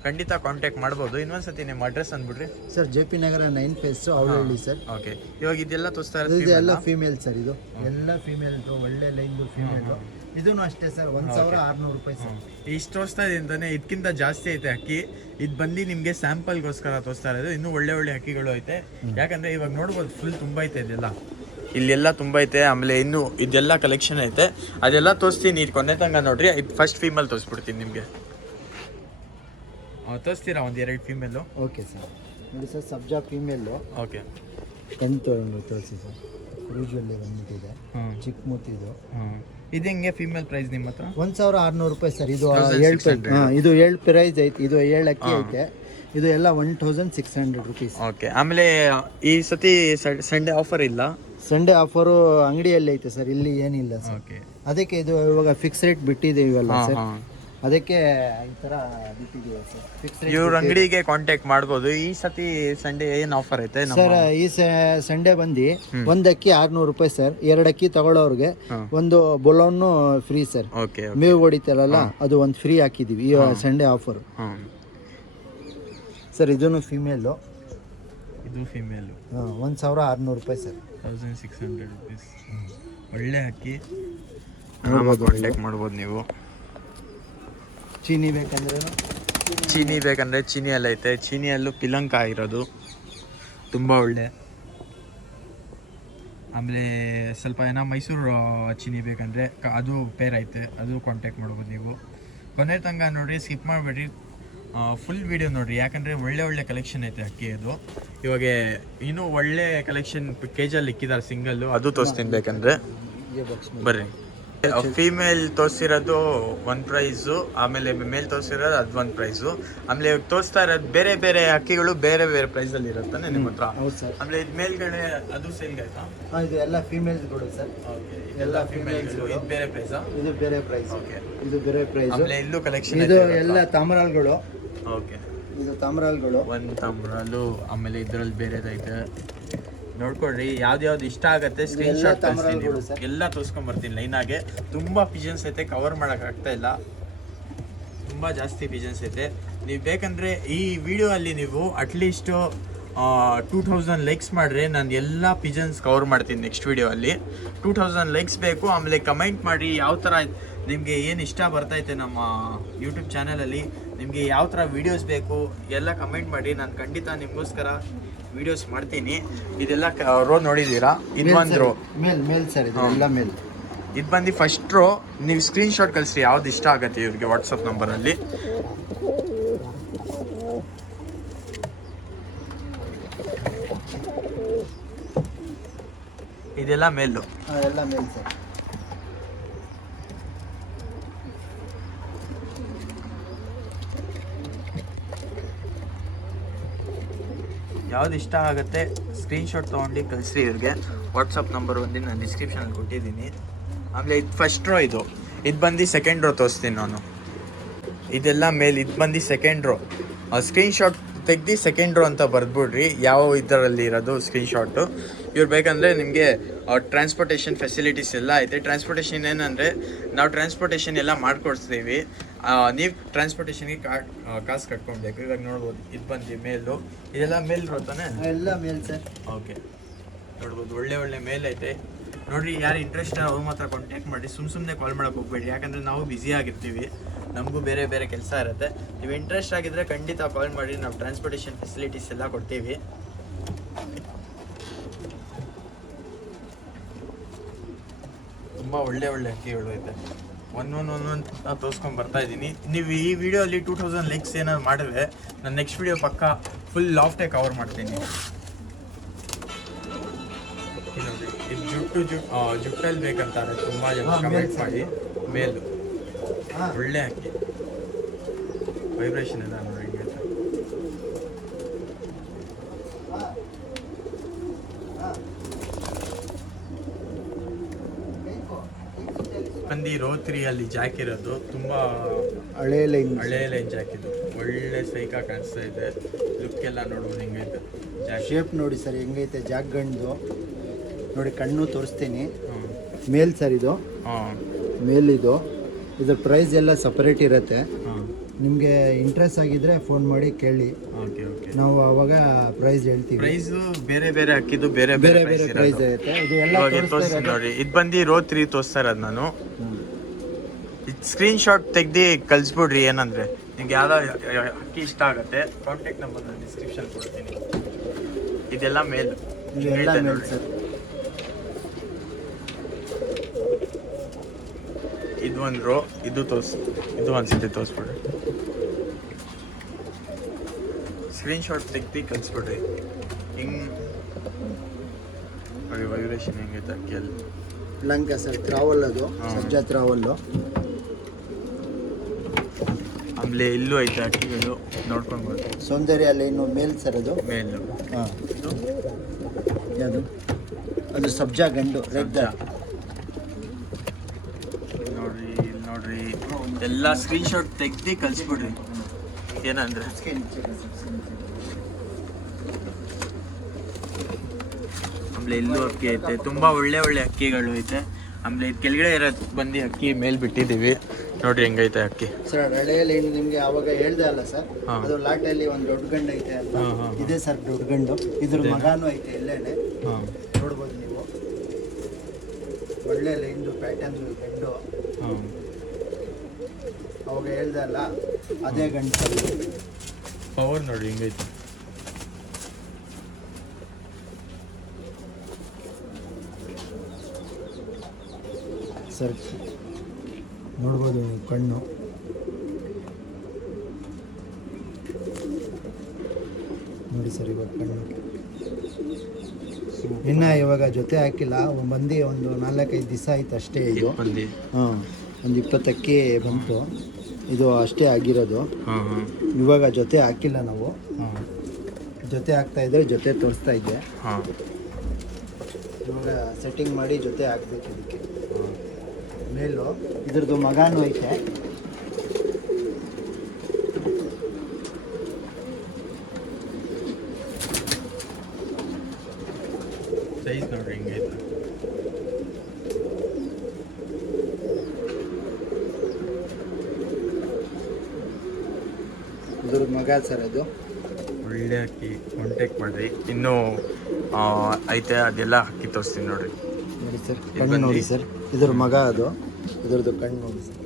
ಖಂಡಿತ ಕಾಂಟ್ಯಾಕ್ಟ್ ಮಾಡ್ಬೋದು. ಇನ್ನೊಂದ್ಸತಿ ನಿಮ್ಮ ಅಡ್ರೆಸ್ ಅಂದ್ಬಿಡ್ರಿ ಸರ್. JP ನಗರ 9 ಫೇಸ್ ಅವಳಹಳ್ಳಿ ಸರ್. ಓಕೆ, ಇವಾಗ ಇದೆಲ್ಲ ತೋರಿಸ್ತಾ ಇರೋದು ಎಲ್ಲ ಫೀಮೇಲ್ ಸರ್. ಇದು ಎಲ್ಲ ಫೀಮೇಲ್, ಒಳ್ಳೆ ಲೈನ್ದು ಫೀಮೇಲು. ಇದೂ ಅಷ್ಟೇ ಸರ್ 1600 ರೂಪಾಯಿ ಸರ್. ಇಷ್ಟು ತೋರಿಸ್ತಾ ಇದೆ ಅಂತಾನೆ ಇದಕ್ಕಿಂತ ಜಾಸ್ತಿ ಐತೆ ಅಕ್ಕಿ. ಇದು ಬಂದು ನಿಮಗೆ ಸ್ಯಾಂಪಲ್ಗೋಸ್ಕರ ತೋರಿಸ್ತಾ ಇರೋದು. ಇನ್ನೂ ಒಳ್ಳೆ ಅಕ್ಕಿಗಳು ಐತೆ. ಯಾಕಂದರೆ ಇವಾಗ ನೋಡ್ಬೋದು ಫುಲ್ ತುಂಬ ಐತೆ ಇದೆಲ್ಲ, ಇಲ್ಲೆಲ್ಲ ತುಂಬ ಐತೆ. ಆಮೇಲೆ ಇನ್ನೂ ಇದೆಲ್ಲ ಕಲೆಕ್ಷನ್ ಐತೆ, ಅದೆಲ್ಲ ತೋರಿಸ್ತೀನಿ. ಇದು ಕೊನೆ ತನಕ ನೋಡ್ರಿ. ಇದು ಫಸ್ಟ್ ಫೀಮೇಲ್ ತೋರಿಸ್ಬಿಡ್ತೀನಿ ನಿಮಗೆ. ತೋರಿಸ್ತೀರಾ ಒಂದು 2 ಫೀಮೇಲು? Okay sir. ನೋಡಿ ಸರ್, ಸಬ್ಜಾ ಫೀಮೇಲು. ಓಕೆ, ಕಣ್ ತೋರಿಸಿ ಸರ್. ಕ್ರೂಜಲ್ಲಿ ಬಂದ್ಬಿಟ್ಟಿದೆ, ಚಿಕ್ಕ ಮುತ್ತಿದು. ಇದು ಹೆಂಗೆ ಫೀಮೇಲ್ ಪ್ರೈಸ್ ನಿಮ್ಮ ಹತ್ರ? 1600 ರೂಪಾಯಿ ಸರ್. ಇದು 7 ಪ್ರೈಸ್ ಐತೆ. ಇದು 7 ಅಕ್ಕಿ ಐತೆ. ಇದು ಎಲ್ಲ 1600 ರುಪೀಸ್. ಓಕೆ. ಆಮೇಲೆ ಈ ಸತಿ ಸಂಡೇ ಆಫರ್ ಇಲ್ಲ? ಸಂಡೇ ಆಫರು ಅಂಗಡಿಯಲ್ಲಿ ಐತೆ ಸರ್, ಇಲ್ಲಿ ಏನಿಲ್ಲ ಸರ್. ಓಕೆ. ಅದಕ್ಕೆ ಇದು ಇವಾಗ ಫಿಕ್ಸ್ ರೇಟ್ ಬಿಟ್ಟಿದ್ದೀವಲ್ಲ ಸರ್, ಅದಕ್ಕೆ ಈ ಥರ ಬಿಟ್ಟಿದ್ದೀವಿ ಸರ್. ಫಿಕ್ಸ್ ರೇಟ್ ಇವ್ರ ಅಂಗಡಿಗೆ ಕಾಂಟ್ಯಾಕ್ಟ್ ಮಾಡ್ಬೋದು. ಈ ಸತಿ ಸಂಡೇ ಏನು ಆಫರ್ ಐತೆ ಸರ್? ಈ ಸಂಡೇ ಬಂದು ಒಂದು ಅಕ್ಕಿ 600 ರೂಪಾಯಿ ಸರ್. 2 ಅಕ್ಕಿ ತಗೊಳ್ಳೋರ್ಗೆ ಒಂದು ಬೊಲೋನು ಫ್ರೀ ಸರ್. ಓಕೆ. ಮೇವು ಹೊಡಿತಾರಲ್ಲ, ಅದು ಒಂದು ಫ್ರೀ ಹಾಕಿದ್ದೀವಿ ಈ ಸಂಡೇ ಆಫರು ಸರ್. ಇದೂ ಫೀಮೇಲು. ಇದು ಫೀಮೇಲು. 1600 ರೂಪಾಯಿ ಸರ್. 1600 ರುಪೀಸ್. ಒಳ್ಳೆ ಅಕ್ಕಿ, ಆರಾಮಾಗಿ ಕಾಂಟ್ಯಾಕ್ಟ್ ಮಾಡ್ಬೋದು ನೀವು. ಚೀನಿ ಬೇಕಂದ್ರೆ ಚೀನಿಯಲ್ಲಿ ಐತೆ. ಚೀನಿಯಲ್ಲೂ ಪಿಲಂಕ ಇರೋದು ತುಂಬ ಒಳ್ಳೆ. ಆಮೇಲೆ ಸ್ವಲ್ಪ ಏನೋ ಮೈಸೂರು ಚೀನಿ ಬೇಕಂದರೆ ಅದು ಪೇರ್ ಐತೆ, ಅದು ಕಾಂಟ್ಯಾಕ್ಟ್ ಮಾಡ್ಬೋದು ನೀವು. ಕೊನೆ ತನಕ ನೋಡಿರಿ, ಸ್ಕಿಪ್ ಮಾಡಿಬಿಡ್ರಿ, ಫುಲ್ ವಿಡಿಯೋ ನೋಡಿರಿ. ಯಾಕಂದರೆ ಒಳ್ಳೆ ಕಲೆಕ್ಷನ್ ಐತೆ ಅಕ್ಕಿ. ಅದು ಇವಾಗ ಇನ್ನೂ ಒಳ್ಳೆ ಕಲೆಕ್ಷನ್ ಕೇಜಲ್ಲಿ ಇಕ್ಕಿದ್ದಾರೆ ಸಿಂಗಲ್ಲು, ಅದು ತೋರಿಸ್ತೀನಿ ಬೇಕಂದರೆ. ಬರ್ರಿ. ಫೀಮೇಲ್ ತೋರಿಸಿರೋದು ಒಂದು ಪ್ರೈಸು, ಆಮೇಲೆ ಮೇಲ್ ತೋರಿಸಿರೋದು ಅದು ಒಂದು ಪ್ರೈಸು. ಆಮೇಲೆ ತೋರಿಸ್ತಾ ಇರೋದು ಬೇರೆ ಅಕ್ಕಿಗಳು ಬೇರೆ ಪ್ರೈಸಲ್ಲಿ ಇರುತ್ತಾನೆ ನಿಮ್ಮ ಹತ್ರ. ಆಮೇಲೆ ಇದು ಮೇಲ್ಗಡೆ ಅದು ಸೇಲ್ಗೆ ಆಯ್ತಾ? ಇದು ಎಲ್ಲ ಫೀಮೇಲ್ಸ್ಗಳು ಸರ್. ಎಲ್ಲ ಫೀಮೇಲ್ಗಳು. ಇದು ಬೇರೆ ಪ್ರೈಸಾ? ಇದು ಬೇರೆ ಪ್ರೈಸ್. ಓಕೆ. ಇದು ಬೇರೆ ಪ್ರೈಸ್. ಆಮೇಲೆ ಇಲ್ಲೂ ಕಲೆಕ್ಷನ್ ಇದು ಎಲ್ಲ ತಾಮ್ರಾಲ್ಗಳು. ಓಕೆ. ಇದು ತಾಮ್ರಾಲ್ಗಳು. ಒಂದು ತಾಮ್ರಾಲು. ಆಮೇಲೆ ಇದರಲ್ಲಿ ಬೇರೆದೈತೆ, ನೋಡ್ಕೊಡ್ರಿ. ಯಾವ್ದು ಇಷ್ಟ ಆಗತ್ತೆ ಸ್ಕ್ರೀನ್ ಶಾಟ್ ಕಳಿಸ್ತೀನಿ, ಎಲ್ಲ ತೋರಿಸ್ಕೊಂಡ್ ಬರ್ತೀನಿ ಲೈನಾಗೆ. ತುಂಬ ಪಿಜನ್ಸ್ ಐತೆ, ಕವರ್ ಮಾಡಕ್ ಆಗ್ತಾ ಇಲ್ಲ, ತುಂಬ ಜಾಸ್ತಿ ಪಿಜನ್ಸ್ ಐತೆ. ನೀವು ಬೇಕಂದ್ರೆ ಈ ವಿಡಿಯೋ ಅಲ್ಲಿ ನೀವು ಅಟ್ಲೀಸ್ಟ್ 2000 ಲೈಕ್ಸ್ ಮಾಡ್ರೆ ನಾನು ಎಲ್ಲ ಪಿಜನ್ಸ್ ಕವರ್ ಮಾಡ್ತೀನಿ ನೆಕ್ಸ್ಟ್ ವಿಡಿಯೋ ಅಲ್ಲಿ. 2000 ಲೈಕ್ಸ್ ಬೇಕು. ಆಮೇಲೆ ಕಮೆಂಟ್ ಮಾಡಿ ಯಾವ ಥರ ನಿಮಗೆ ಏನು ಇಷ್ಟ ಬರ್ತೈತೆ ನಮ್ಮ ಯೂಟ್ಯೂಬ್ ಚಾನಲಲ್ಲಿ, ನಿಮಗೆ ಯಾವ ಥರ ವೀಡಿಯೋಸ್ ಬೇಕು ಎಲ್ಲ ಕಮೆಂಟ್ ಮಾಡಿ. ನಾನು ಖಂಡಿತ ನಿಮಗೋಸ್ಕರ ವಿಡಿಯೋಸ್ ಮಾಡ್ತೀನಿ. ಇದೆಲ್ಲ ರೋ ನೋಡಿದ್ದೀರಾ? ಇದು ಒಂದು ರೋ ಮೇಲ್ ಸರ್. ಇದೆಲ್ಲ ಮೇಲ್. ಇದು ಬಂದು ಫಸ್ಟ್ ರೋ. ನೀವು ಸ್ಕ್ರೀನ್ ಶಾಟ್ ಕಳಿಸ್ರಿ ಯಾವ್ದು ಇಷ್ಟ ಆಗುತ್ತೆ ಇವ್ರಿಗೆ ವಾಟ್ಸಪ್ ನಂಬರಲ್ಲಿ. ಇದೆಲ್ಲ ಮೇಲು. ಎಲ್ಲ ಮೇಲ್ ಸರ್. ಯಾವ್ದು ಇಷ್ಟ ಆಗುತ್ತೆ ಸ್ಕ್ರೀನ್ ಶಾಟ್ ತೊಗೊಂಡು ಕಳಿಸ್ರಿ ಇವ್ರಿಗೆ. ವಾಟ್ಸಪ್ ನಂಬರ್ ಬಂದು ನಾನು ಡಿಸ್ಕ್ರಿಪ್ಷನಲ್ಲಿ ಕೊಟ್ಟಿದ್ದೀನಿ. ಆಮೇಲೆ ಇದು ಫಸ್ಟ್ ರೋ. ಇದು ಬಂದು ಸೆಕೆಂಡ್ ರೋ ತೋರಿಸ್ತೀನಿ ನಾನು. ಇದೆಲ್ಲ ಮೇಲ್. ಇದು ಬಂದು ಸೆಕೆಂಡ್ ರೋ. ಸ್ಕ್ರೀನ್ ಶಾಟ್ ತೆಗ್ದು ಸೆಕೆಂಡ್ ರೋ ಅಂತ ಬರೆದ್ಬಿಡ್ರಿ ಯಾವ ಇದರಲ್ಲಿ ಇರೋದು ಸ್ಕ್ರೀನ್ ಶಾಟು. ಇವ್ರು ಬೇಕಂದರೆ ನಿಮಗೆ ಟ್ರಾನ್ಸ್ಪೋರ್ಟೇಷನ್ ಫೆಸಿಲಿಟೀಸ್ ಎಲ್ಲ ಐತೆ. ಟ್ರಾನ್ಸ್ಪೋರ್ಟೇಷನ್ ಏನಂದರೆ ನಾವು ಟ್ರಾನ್ಸ್ಪೋರ್ಟೇಷನ್ ಎಲ್ಲ ಮಾಡ್ಕೊಡ್ತೀವಿ, ನೀವು ಟ್ರಾನ್ಸ್ಪೋರ್ಟೇಷನ್ಗೆ ಕಾಸು ಕಟ್ಕೊಳ್ಬೇಕು. ಇವಾಗ ನೋಡ್ಬೋದು ಇದು ಬಂದು ಮೇಲು. ಇದೆಲ್ಲ ಮೇಲ್ ರೋ ತಾನೆ? ಎಲ್ಲ ಮೇಲ್ ಸರ್. ಓಕೆ. ನೋಡ್ಬೋದು ಒಳ್ಳೆ ಮೇಲ್ ಐತೆ. ನೋಡಿರಿ, ಯಾರು ಇಂಟ್ರೆಸ್ಟ್ ಅವ್ರು ಮಾತ್ರ ಕಾಂಟ್ಯಾಕ್ಟ್ ಮಾಡಿ. ಸುಮ್ಮನೆ ಕಾಲ್ ಮಾಡೋಕೆ ಹೋಗ್ಬೇಡಿ, ಯಾಕಂದರೆ ನಾವು ಬ್ಯುಸಿ ಆಗಿರ್ತೀವಿ, ನಮಗೂ ಬೇರೆ ಕೆಲಸ ಇರುತ್ತೆ. ನೀವು ಇಂಟ್ರೆಸ್ಟ್ ಆಗಿದ್ದರೆ ಖಂಡಿತ ಕಾಲ್ ಮಾಡಿ, ನಾವು ಟ್ರಾನ್ಸ್ಪೋರ್ಟೇಷನ್ ಫೆಸಿಲಿಟೀಸ್ ಎಲ್ಲ ಕೊಡ್ತೀವಿ. ತುಂಬ ಒಳ್ಳೆ ಅಕ್ಕಿಗಳು ಐತೆ. ಒಂದೊಂದು ತೋರಿಸ್ಕೊಂಡು ಬರ್ತಾ ಇದ್ದೀನಿ. ನೀವು ಈ ವಿಡಿಯೋಲಿ 2000 ಲೈಕ್ಸ್ ಏನಾದ್ರು ಮಾಡಿದ್ರೆ ನಾನು ನೆಕ್ಸ್ಟ್ ವಿಡಿಯೋ ಪಕ್ಕ ಫುಲ್ ಲಾಫ್ಟೇ ಕವರ್ ಮಾಡ್ತೀನಿ. ಇದು ಜುಟ್ಟಲ್ಲಿ ಬೇಕಂತಾರೆ ತುಂಬ ಜನ ಕಮೆಂಟ್ ಮಾಡಿ. ಮೇಲು ಒಳ್ಳೆ ಅಕ್ಕಿ, ವೈಬ್ರೇಷನ್ ಎಲ್ಲ ನೋಡಿ ಹಿಂಗೆ. ಬಂದು ರೋ 3 ಅಲ್ಲಿ ಜಾಕ್ ಇರೋದು, ತುಂಬ ಹಳೆ ಲೈನ್ ಜಾಕ್. ಇದು ಒಳ್ಳೆ ಸೈಕಾ ಕಾಣಿಸ್ತಾ ಇದೆ. ಲುಕ್ ಎಲ್ಲ ನೋಡ್ಬೋದು ಹೆಂಗೈತೆ. ಶೇಪ್ ನೋಡಿ ಸರ್ ಹೆಂಗೈತೆ ಜಾಕ್ ಗಂಡು ನೋಡಿ. ಕಣ್ಣು ತೋರಿಸ್ತೀನಿ. ಮೇಲ್ ಸರ್ ಇದು. ಮೇಲ್ ಇದು. ಇದ್ರ ಪ್ರೈಸ್ ಎಲ್ಲ ಸಪರೇಟ್ ಇರುತ್ತೆ. ನಿಮಗೆ ಇಂಟ್ರೆಸ್ಟ್ ಆಗಿದ್ರೆ ಫೋನ್ ಮಾಡಿ ಕೇಳಿ, ನಾವು ಅವಾಗ ಪ್ರೈಸ್ ಹೇಳ್ತೀವಿ. ಪ್ರೈಸ್ ಬೇರೆ ಅಕ್ಕಿದು ಬೇರೆ ಪ್ರೈಸ್ ಇರುತ್ತೆ. ಇದು ಎಲ್ಲ ನೋಡಿ. ಇದು ಬಂದು ರೋ 3 ತೋರಿಸ್ತಾ ಇರೋದು ನಾನು. ಸ್ಕ್ರೀನ್ಶಾಟ್ ತೆಗ್ದು ಕಳಿಸ್ಬಿಡ್ರಿ. ಏನಂದರೆ ನಿಮ್ಗೆ ಯಾವ್ದೋ ಅಕ್ಕಿ ಇಷ್ಟ ಆಗುತ್ತೆ, ಕಾಂಟ್ಯಾಕ್ಟ್ ನಂಬರ್ ನಾನು ಡಿಸ್ಕ್ರಿಪ್ಷನ್ ಕೊಡ್ತೀನಿ. ಇದೆಲ್ಲ ಮೇಲ್ ಇವೆಲ್ಲ ಮೇಲ್ ಸರ್. ಇದು ಒಂದು ರೋ, ಇದು ಇದು ಒಂದ್ಸತಿ ತೋರಿಸ್ಬಿಡ್ರಿ. ಸ್ಕ್ರೀನ್ಶಾಟ್ ತೆಗ್ದು ಕಳಿಸ್ಬಿಡ್ರಿ. ಹಿಂಗೆ ನೋಡಿ ವೈಬ್ರೇಷನ್ ಹೆಂಗೈತೆ ಅಕ್ಕಿಯಲ್ಲಿ. ಲಂಕ ಸರ್ ಟ್ರಾವಲ್, ಅದು ಸಜ್ಜಾ ಟ್ರಾವಲ್ಲು. ಆಮೇಲೆ ಇಲ್ಲೂ ಐತೆ ಅಕ್ಕಿಗಳು ನೋಡ್ಕೊಂಡು ಸೌಂದರ್ಯ ಲೈನು ಮೇಲ್ ಸರ್ ಅದು. ಮೇಲು ಹಾಂ, ಇದು ಯಾವುದು ಅದು ಸಬ್ಜಾ ಗಂಡು ರೆಡ್. ನೋಡ್ರಿ ಇಲ್ಲಿ ನೋಡ್ರಿ, ಎಲ್ಲ ಸ್ಕ್ರೀನ್ಶಾಟ್ ತೆಗ್ದು ಕಳಿಸ್ಬಿಡ್ರಿ. ಏನಂದ್ರೆ ಆಮೇಲೆ ಇಲ್ಲೂ ಅಕ್ಕಿ ಐತೆ, ತುಂಬಾ ಒಳ್ಳೆ ಒಳ್ಳೆ ಅಕ್ಕಿಗಳು ಐತೆ. ಆಮೇಲೆ ಇದು ಕೆಳಗಡೆ ಇರೋದು ಬಂದು ಅಕ್ಕಿ ಮೇಲ್ ಬಿಟ್ಟಿದ್ದೀವಿ. ನೋಡ್ರಿ ಹೆಂಗೈತೆ ಅಕ್ಕಿ ಸರ್. ಹಳೆಯ ಲೈನ್ ನಿಮಗೆ ಆವಾಗ ಹೇಳ್ದೆ ಅಲ್ಲ ಸರ್, ಅದು ಲಾಟಲ್ಲಿ ಒಂದು ದೊಡ್ಡ ಗಂಡು ಐತೆ ಅಂತ. ಇದೆ ಸರ್ ದೊಡ್ಡ ಗಂಡು. ಇದ್ರ ಮಗಾನು ಐತೆ ಎಲ್ಲೇನೆ, ನೋಡ್ಬೋದು ನೀವು. ಒಳ್ಳೆ ಲೈನ್ದು ಪ್ಯಾಟರ್ನ್ ಗಂಡು. ಅವಾಗ ಹೇಳ್ದೆ ಅಲ್ಲ, ಅದೇ ಗಂಡು ಸರ್. ಪವರ್ ನೋಡಿ ಹೆಂಗೈತೆ. ಸರ್ ನೋಡ್ಬೋದು ನೀವು ಕಣ್ಣು. ನೋಡಿ ಸರ್ ಇವಾಗ ಕಣ್ಣು. ಇನ್ನು ಇವಾಗ ಜೊತೆ ಹಾಕಿಲ್ಲ, ಬಂದು ಒಂದು 4-5 ದಿವಸ ಆಯ್ತು ಅಷ್ಟೇ. ಇದು ಹಾಂ, ಒಂದು 20 ಅಕ್ಕಿ ಬಂತು. ಇದು ಅಷ್ಟೇ ಆಗಿರೋದು. ಇವಾಗ ಜೊತೆ ಹಾಕಿಲ್ಲ ನಾವು. ಜೊತೆ ಹಾಕ್ತಾ ಇದ್ರೆ ಜೊತೆ ತೋರಿಸ್ತಾ ಇದ್ದೆ. ಇವಾಗ ಸೆಟ್ಟಿಂಗ್ ಮಾಡಿ ಜೊತೆ ಹಾಕ್ಬೇಕು ಇದಕ್ಕೆ. ಮೇಲು ಇದ್ರದ್ದು ಮಗಾನು ಐತೆ. ಸೈಜ್ ನೋಡ್ರಿ ಹಿಂಗೈತೆ. ಇದ್ರ ಮಗ ಸರ್ ಅದು. ಒಳ್ಳೆ ಅಕ್ಕಿ, ಕಾಂಟ್ಯಾಕ್ಟ್ ಮಾಡ್ರಿ. ಇನ್ನೂ ಐತೆ, ಅದೆಲ್ಲ ಅಕ್ಕಿ ತೋರಿಸ್ತೀನಿ ನೋಡ್ರಿ. ನೋಡಿ ಸರ್ ಕಣ್ಣು ನೋಡಿ ಸರ್, ಇದ್ರ ಮಗ ಅದು. ಇದ್ರದ್ದು ಕಣ್ಣು ನೋಡಿ ಸರ್.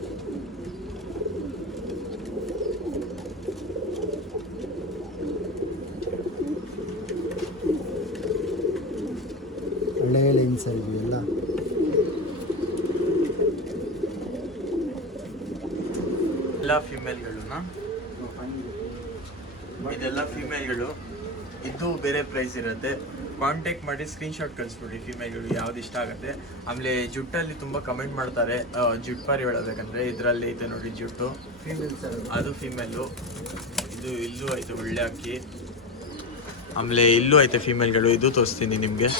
ಒಳ್ಳೆಯ ಲೈನ್ ಸರ್ ಇವೆಲ್ಲ. ಎಲ್ಲ ಫಿಮೇಲ್ಗಳನ್ನ, ಇದೆಲ್ಲ ಫಿಮೇಲ್ಗಳು. ಇದು ಬೇರೆ ಪ್ರೈಸ್ ಇರುತ್ತೆ. ಕಾಂಟ್ಯಾಕ್ಟ್ ಮಾಡಿ ಸ್ಕ್ರೀನ್ಶಾಟ್ ಕಳಿಸ್ಬಿಡಿ ಫಿಮೇಲ್ಗಳು ಯಾವ್ದು ಇಷ್ಟ ಆಗುತ್ತೆ. ಆಮೇಲೆ ಜುಟ್ಟಲ್ಲಿ ತುಂಬ ಕಮೆಂಟ್ ಮಾಡ್ತಾರೆ ಜುಟ್ಟು ಪಾರಿ ಹೇಳಬೇಕಂದ್ರೆ. ಇದರಲ್ಲಿ ಐತೆ ನೋಡಿ ಜುಟ್ಟು, ಫೀಮೇಲ್ ಸರ್ ಅದು ಫಿಮೇಲು. ಇದು ಇಲ್ಲೂ ಐತೆ ಒಳ್ಳೆ ಅಕ್ಕಿ. ಆಮೇಲೆ ಇಲ್ಲೂ ಐತೆ ಫಿಮೇಲ್ಗಳು, ಇದು ತೋರಿಸ್ತೀನಿ ನಿಮಗೆ.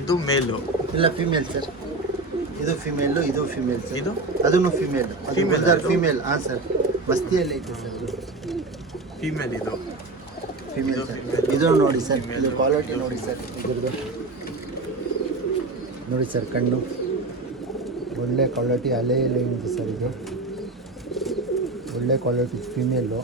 ಇದು ಮೇಲು. ಇಲ್ಲ ಫೀಮೇಲ್ ಸರ್. ಇದು ಫೀಮೇಲು, ಇದು ಫೀಮೇಲ್ ಸರ್. ಇದು ಅದನ್ನು ಫೀಮೇಲ್. ಫೀಮೇಲ್ ಫೀಮೇಲ್ ಹಾಂ ಸರ್. ಮಸ್ತಿಯಲ್ಲಿ ಐತೆ ಸರ್ ಫಿಮೇಲ್. ಇದು ಫೀಮೇಲ್ ಸರ್. ಇದು ನೋಡಿ ಸರ್, ಇದು ಕ್ವಾಲಿಟಿ ನೋಡಿ ಸರ್. ಇದ್ರದ್ದು ನೋಡಿ ಸರ್ ಕಣ್ಣು, ಒಳ್ಳೆ ಕ್ವಾಲಿಟಿ ಅಲೆಯಲ್ಲಿ ಇದೆ ಸರ್. ಇದು ಒಳ್ಳೆ ಕ್ವಾಲಿಟಿ ಫೀಮೇಲು.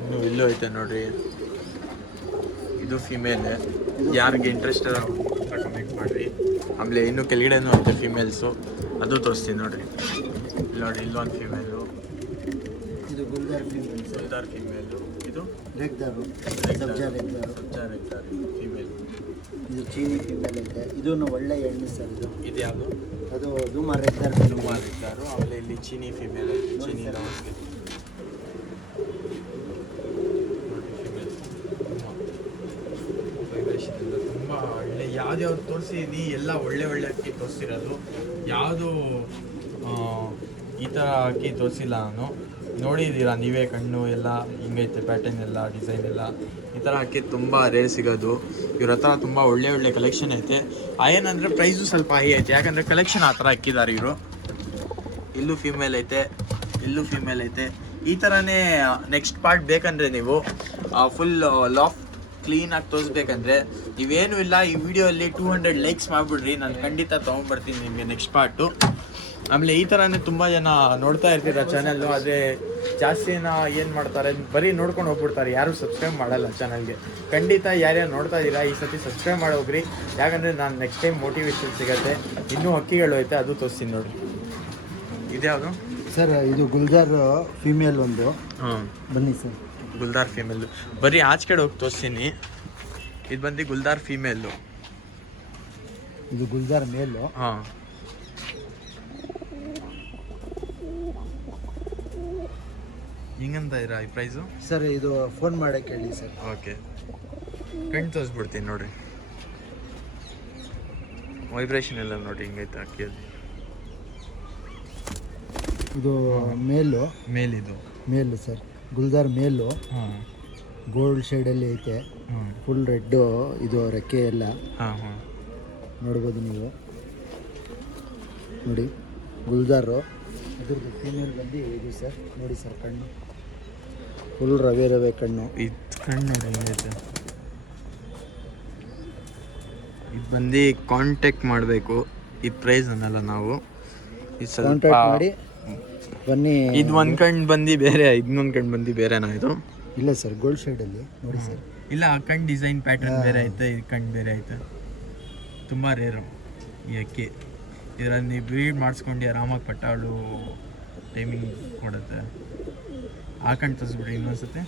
ಇನ್ನು ಇಲ್ಲೂ ಐತೆ ನೋಡ್ರಿ, ಇದು ಫಿಮೇಲ್. ಯಾರಿಗೆ ಇಂಟ್ರೆಸ್ಟ್ ಕಮೆಂಟ್ ಮಾಡಿರಿ. ಆಮೇಲೆ ಇನ್ನು ಕೆಳಗಡೆನೂ ಐತೆ ಫಿಮೇಲ್ಸು, ಅದು ತೋರಿಸ್ತೀನಿ ನೋಡ್ರಿ. ಇಲ್ಲಿ ನೋಡಿ, ಇಲ್ಲೊಂದು ಫಿಮೇಲು. ಇದು ಗುಲ್ದಾರ್ ಫೀಮೇಲ್ ಸರ್. ಗುಲ್ದಾರ್ ಫಿಮೇಲು. ಇದು ರೆಗ್ದಾರು, ಸಬ್ಜಾ ರೆಗ್ದಾರು. ಫಿಮೇಲ್. ಇದು ಚೀನಿ ಫೀಮೇಲ್ ಐತೆ. ಇದನ್ನು ಒಳ್ಳೆ ಎಣ್ಣೆ ಸರ್. ಇದು ಯಾವುದು? ಅದು ಧೂಮ ರೆಗ್ದಾರ್. ಇದ್ದಾರೆ. ಆಮೇಲೆ ಇಲ್ಲಿ ಚೀನಿ ಫಿಮೇಲ್ ಐತೆ. ಚೀನಿ ತುಂಬ ಒಳ್ಳೆ. ಯಾವ್ದ್ಯಾವ್ದು ತೋರಿಸಿದೀನಿ ಎಲ್ಲ ಒಳ್ಳೆ ಒಳ್ಳೆ ಅಕ್ಕಿ ತೋರಿಸಿರೋದು. ಯಾವುದು ಈ ಥರ ಅಕ್ಕಿ ತೋರಿಸಿಲ್ಲ ನಾನು. ನೋಡಿದ್ದೀರಾ ನೀವೇ, ಕಣ್ಣು ಎಲ್ಲ ಹಿಂಗೈತೆ, ಪ್ಯಾಟರ್ನ್ ಎಲ್ಲ, ಡಿಸೈನ್ ಎಲ್ಲ. ಈ ಥರ ಅಕ್ಕಿ ತುಂಬ ರೇರ್ ಸಿಗೋದು. ಇವ್ರ ಹತ್ರ ತುಂಬ ಒಳ್ಳೆ ಒಳ್ಳೆ ಕಲೆಕ್ಷನ್ ಐತೆ. ಏನಂದರೆ ಪ್ರೈಸು ಸ್ವಲ್ಪ ಹೈ ಐತೆ, ಯಾಕಂದರೆ ಕಲೆಕ್ಷನ್ ಆ ಥರ ಹಾಕಿದ್ದಾರೆ ಇವರು. ಇಲ್ಲೂ ಫಿಮೇಲ್ ಐತೆ, ಇಲ್ಲೂ ಫಿಮೇಲ್ ಐತೆ. ಈ ಥರನೇ ನೆಕ್ಸ್ಟ್ ಪಾರ್ಟ್ ಬೇಕಂದರೆ ನೀವು ಫುಲ್ ಲಾಫ್ಟ್ ಕ್ಲೀನಾಗಿ ತೋರಿಸ್ಬೇಕಂದ್ರೆ ನೀವೇನೂ ಇಲ್ಲ, ಈ ವಿಡಿಯೋಲ್ಲಿ 200 ಲೈಕ್ಸ್ ಮಾಡಿಬಿಡ್ರಿ. ನಾನು ಖಂಡಿತ ತೊಗೊಂಡ್ಬರ್ತೀನಿ ನಿಮಗೆ ನೆಕ್ಸ್ಟ್ ಪಾರ್ಟು. ಆಮೇಲೆ ಈ ಥರನೇ ತುಂಬ ಜನ ನೋಡ್ತಾ ಇರ್ತೀರ ಚಾನಲ್ಲು, ಆದರೆ ಜಾಸ್ತಿನ ಏನು ಮಾಡ್ತಾರೆ ಬರೀ ನೋಡ್ಕೊಂಡು ಹೋಗ್ಬಿಡ್ತಾರೆ, ಯಾರು ಸಬ್ಸ್ಕ್ರೈಬ್ ಮಾಡಲ್ಲ ಚಾನಲ್ಗೆ. ಖಂಡಿತ ಯಾರ್ಯಾರು ನೋಡ್ತಾ ಇದ್ದೀರಾ ಈ ಸತಿ ಸಬ್ಸ್ಕ್ರೈಬ್ ಮಾಡಿ ಹೋಗ್ರಿ, ಯಾಕಂದರೆ ನಾನು ನೆಕ್ಸ್ಟ್ ಟೈಮ್ ಮೋಟಿವೇಶನ್ ಸಿಗುತ್ತೆ. ಇನ್ನೂ ಹಕ್ಕಿಗಳು ಐತೆ, ಅದು ತೋರಿಸ್ತೀನಿ ನೋಡಿ. ಇದ್ಯಾವುದು ಸರ್? ಇದು ಗುಲ್ಜಾರ್ ಫೀಮೇಲ್ ಒಂದು. ಹಾಂ ಬನ್ನಿ ಸರ್. ಗುಲ್ದಾರ್ ಫೀಮೇಲು ಬರೀ ಆಚೆ ಕಡೆ ಹೋಗಿ ತೋರಿಸ್ತೀನಿ. ಇದು ಬಂದು ಗುಲ್ದಾರ್ ಫೀಮೇಲು. ಇದು ಗುಲ್ಜಾರ್ ಮೇಲು. ಹಾಂ ಹಿಂಗಂತ ಇರಾ ಈ ಪ್ರೈಸು? ಸರ್ ಇದು ಫೋನ್ ಮಾಡಕ್ಕೆ ಹೇಳಿ ಸರ್. ಓಕೆ, ಕಣ್ಣು ತೋರಿಸ್ಬಿಡ್ತೀನಿ ನೋಡಿರಿ. ವೈಬ್ರೇಷನ್ ಎಲ್ಲ ನೋಡಿ ಹಿಂಗೈತೆ ಅಕ್ಕಿಯಲ್ಲಿ. ಇದು ಮೇಲು. ಮೇಲಿದು ಮೇಲು ಸರ್, ಗುಲ್ಜಾರ್ ಮೇಲು. ಹಾಂ ಗೋಲ್ಡ್ ಶೇಡಲ್ಲಿ ಐತೆ. ಹಾಂ ಫುಲ್ ರೆಡ್ಡು ಇದು ರೆಕ್ಕೆ ಎಲ್ಲ ಹಾಂ ಹಾಂ ನೋಡ್ಬೋದು ನೀವು. ನೋಡಿ ಗುಲ್ಜಾರು. ಇದ್ರದ್ದು ಫೀಮೇಲ್ ಬಂದು ಇದು ಸರ್. ನೋಡಿ ಸರ್ ಕಣ್ಣು ಫುಲ್ ರವೆ ಕಣ್ಣು. ಇದು ಕಣ್ಣು ನೋಡಿ ಹೆಂಗೈತೆ. ಇದು ಬಂದು ಕಾಂಟ್ಯಾಕ್ಟ್ ಮಾಡಬೇಕು. ಈ ಪ್ರೈಸ್ ಅನ್ನಲ್ಲ ನಾವು, ಇದು ಸ್ವಲ್ಪ ಕಾಂಟ್ಯಾಕ್ಟ್ ಮಾಡಿ ಬನ್ನಿ. ಇದು ಒಂದು ಕಣ್ಣು ಬಂದು ಬೇರೆ, ಇನ್ನೊಂದು ಕಣ್ಣು ಬಂದು ಬೇರೆನಾ ಇದು? ಇಲ್ಲ ಸರ್, ಗೋಲ್ಡ್ ಶೇಡಲ್ಲಿ ನೋಡಿ ಸರ್. ಇಲ್ಲ, ಆ ಕಣ್ಣು ಡಿಸೈನ್ ಪ್ಯಾಟರ್ನ್ ಬೇರೆ ಐತೆ, ಇದು ಕಣ್ಣು ಬೇರೆ ಐತೆ. ತುಂಬ ರೇರು ಈ ಅಕ್ಕಿ. ಇದರಲ್ಲಿ ನೀವು ಬ್ರೀಡ್ ಮಾಡಿಸ್ಕೊಂಡು ಆರಾಮಾಗಿ ಪಟ್ಟಾಡು ಟೈಮಿಂಗ್ ಕೊಡುತ್ತೆ. ಆ ಕಣ್ಣು ತರಿಸ್ಬಿಡ್ರಿ ಇನ್ನೊಂದ್ಸತಿ.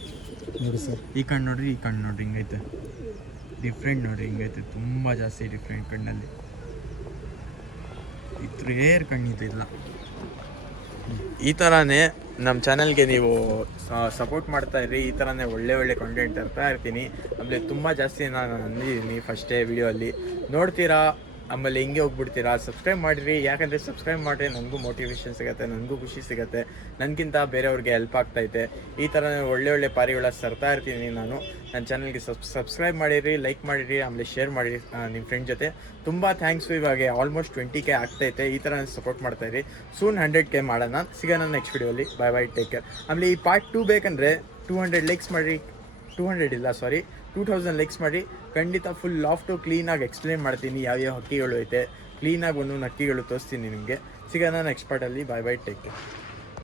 ನೋಡಿ ಸರ್, ಈ ಕಣ್ಣು ನೋಡ್ರಿ, ಈ ಕಣ್ಣು ನೋಡ್ರಿ ಹಿಂಗೈತೆ. ಡಿಫ್ರೆಂಟ್ ನೋಡ್ರಿ ಹಿಂಗೈತೆ, ತುಂಬ ಜಾಸ್ತಿ ಡಿಫ್ರೆಂಟ್ ಕಣ್ಣಲ್ಲಿ. ಇದು ರೇರ್ ಕಣ್ಣಿತ್ತು ಇಲ್ಲ. ಈ ಥರನೇ ನಮ್ಮ ಚಾನಲ್ಗೆ ನೀವು ಸಪೋರ್ಟ್ ಮಾಡ್ತಾ ಇರ್ರಿ. ಈ ಥರನೇ ಒಳ್ಳೆ ಕಂಟೆಂಟ್ ತರ್ತಾ ಇರ್ತೀನಿ. ಆಮೇಲೆ ತುಂಬ ಜಾಸ್ತಿ ನಾನು ಅಂದಿದ್ದೀನಿ ಫಸ್ಟೇ ವಿಡಿಯೋ ನೋಡ್ತೀರಾ, ಆಮೇಲೆ ಹಿಂಗೆ ಹೋಗ್ಬಿಡ್ತೀರಾ. ಸಬ್ಸ್ಕ್ರೈಬ್ ಮಾಡಿರಿ, ಯಾಕಂದರೆ ಸಬ್ಸ್ಕ್ರೈಬ್ ಮಾಡಿರಿ ನನಗೂ ಮೋಟಿವೇಶನ್ ಸಿಗುತ್ತೆ, ನನಗೂ ಖುಷಿ ಸಿಗುತ್ತೆ, ನನಗಿಂತ ಬೇರೆಯವ್ರಿಗೆ ಹೆಲ್ಪ್ ಆಗ್ತೈತೆ. ಈ ಥರ ಒಳ್ಳೆ ಪಾರಿಗಳ ತರ್ತಾ ಇರ್ತೀನಿ ನಾನು. ನನ್ನ ಚಾನಲ್ಗೆ ಸಬ್ಸ್ಕ್ರೈಬ್ ಮಾಡಿರಿ, ಲೈಕ್ ಮಾಡಿರಿ, ಆಮೇಲೆ ಶೇರ್ ಮಾಡಿರಿ ನಿಮ್ಮ ಫ್ರೆಂಡ್ ಜೊತೆ. ತುಂಬ ಥ್ಯಾಂಕ್ಸು. ಇವಾಗ ಆಲ್ಮೋಸ್ಟ್ 20K ಆಗ್ತೈತೆ. ಈ ಥರ ಸಪೋರ್ಟ್ ಮಾಡ್ತಾಯಿರಿ. ಸೂನ್ 100K ಮಾಡೋಣ. ಸಿಗೋಣ ನೆಕ್ಸ್ಟ್ ವಿಡಿಯೋಲಿ. Bye take care. ಆಮೇಲೆ ಈ ಪಾರ್ಟ್ 2 ಬೇಕಂದರೆ 200 ಲೈಕ್ಸ್ ಮಾಡಿರಿ. 2000 ಲೈಕ್ಸ್ ಮಾಡಿ. ಖಂಡಿತ ಫುಲ್ ಲಾಫ್ಟು ಕ್ಲೀನಾಗಿ ಎಕ್ಸ್ಪ್ಲೇನ್ ಮಾಡ್ತೀನಿ, ಯಾವ್ಯಾವ ಹಕ್ಕಿಗಳು ಐತೆ ಕ್ಲೀನಾಗಿ ಒಂದೊಂದು ಹಕ್ಕಿಗಳು ತೋರಿಸ್ತೀನಿ ನಿಮಗೆ. ಸಿಗೋಣ ನೆಕ್ಸ್ಟ್ ಪಾರ್ಟಲ್ಲಿ. Bye take care.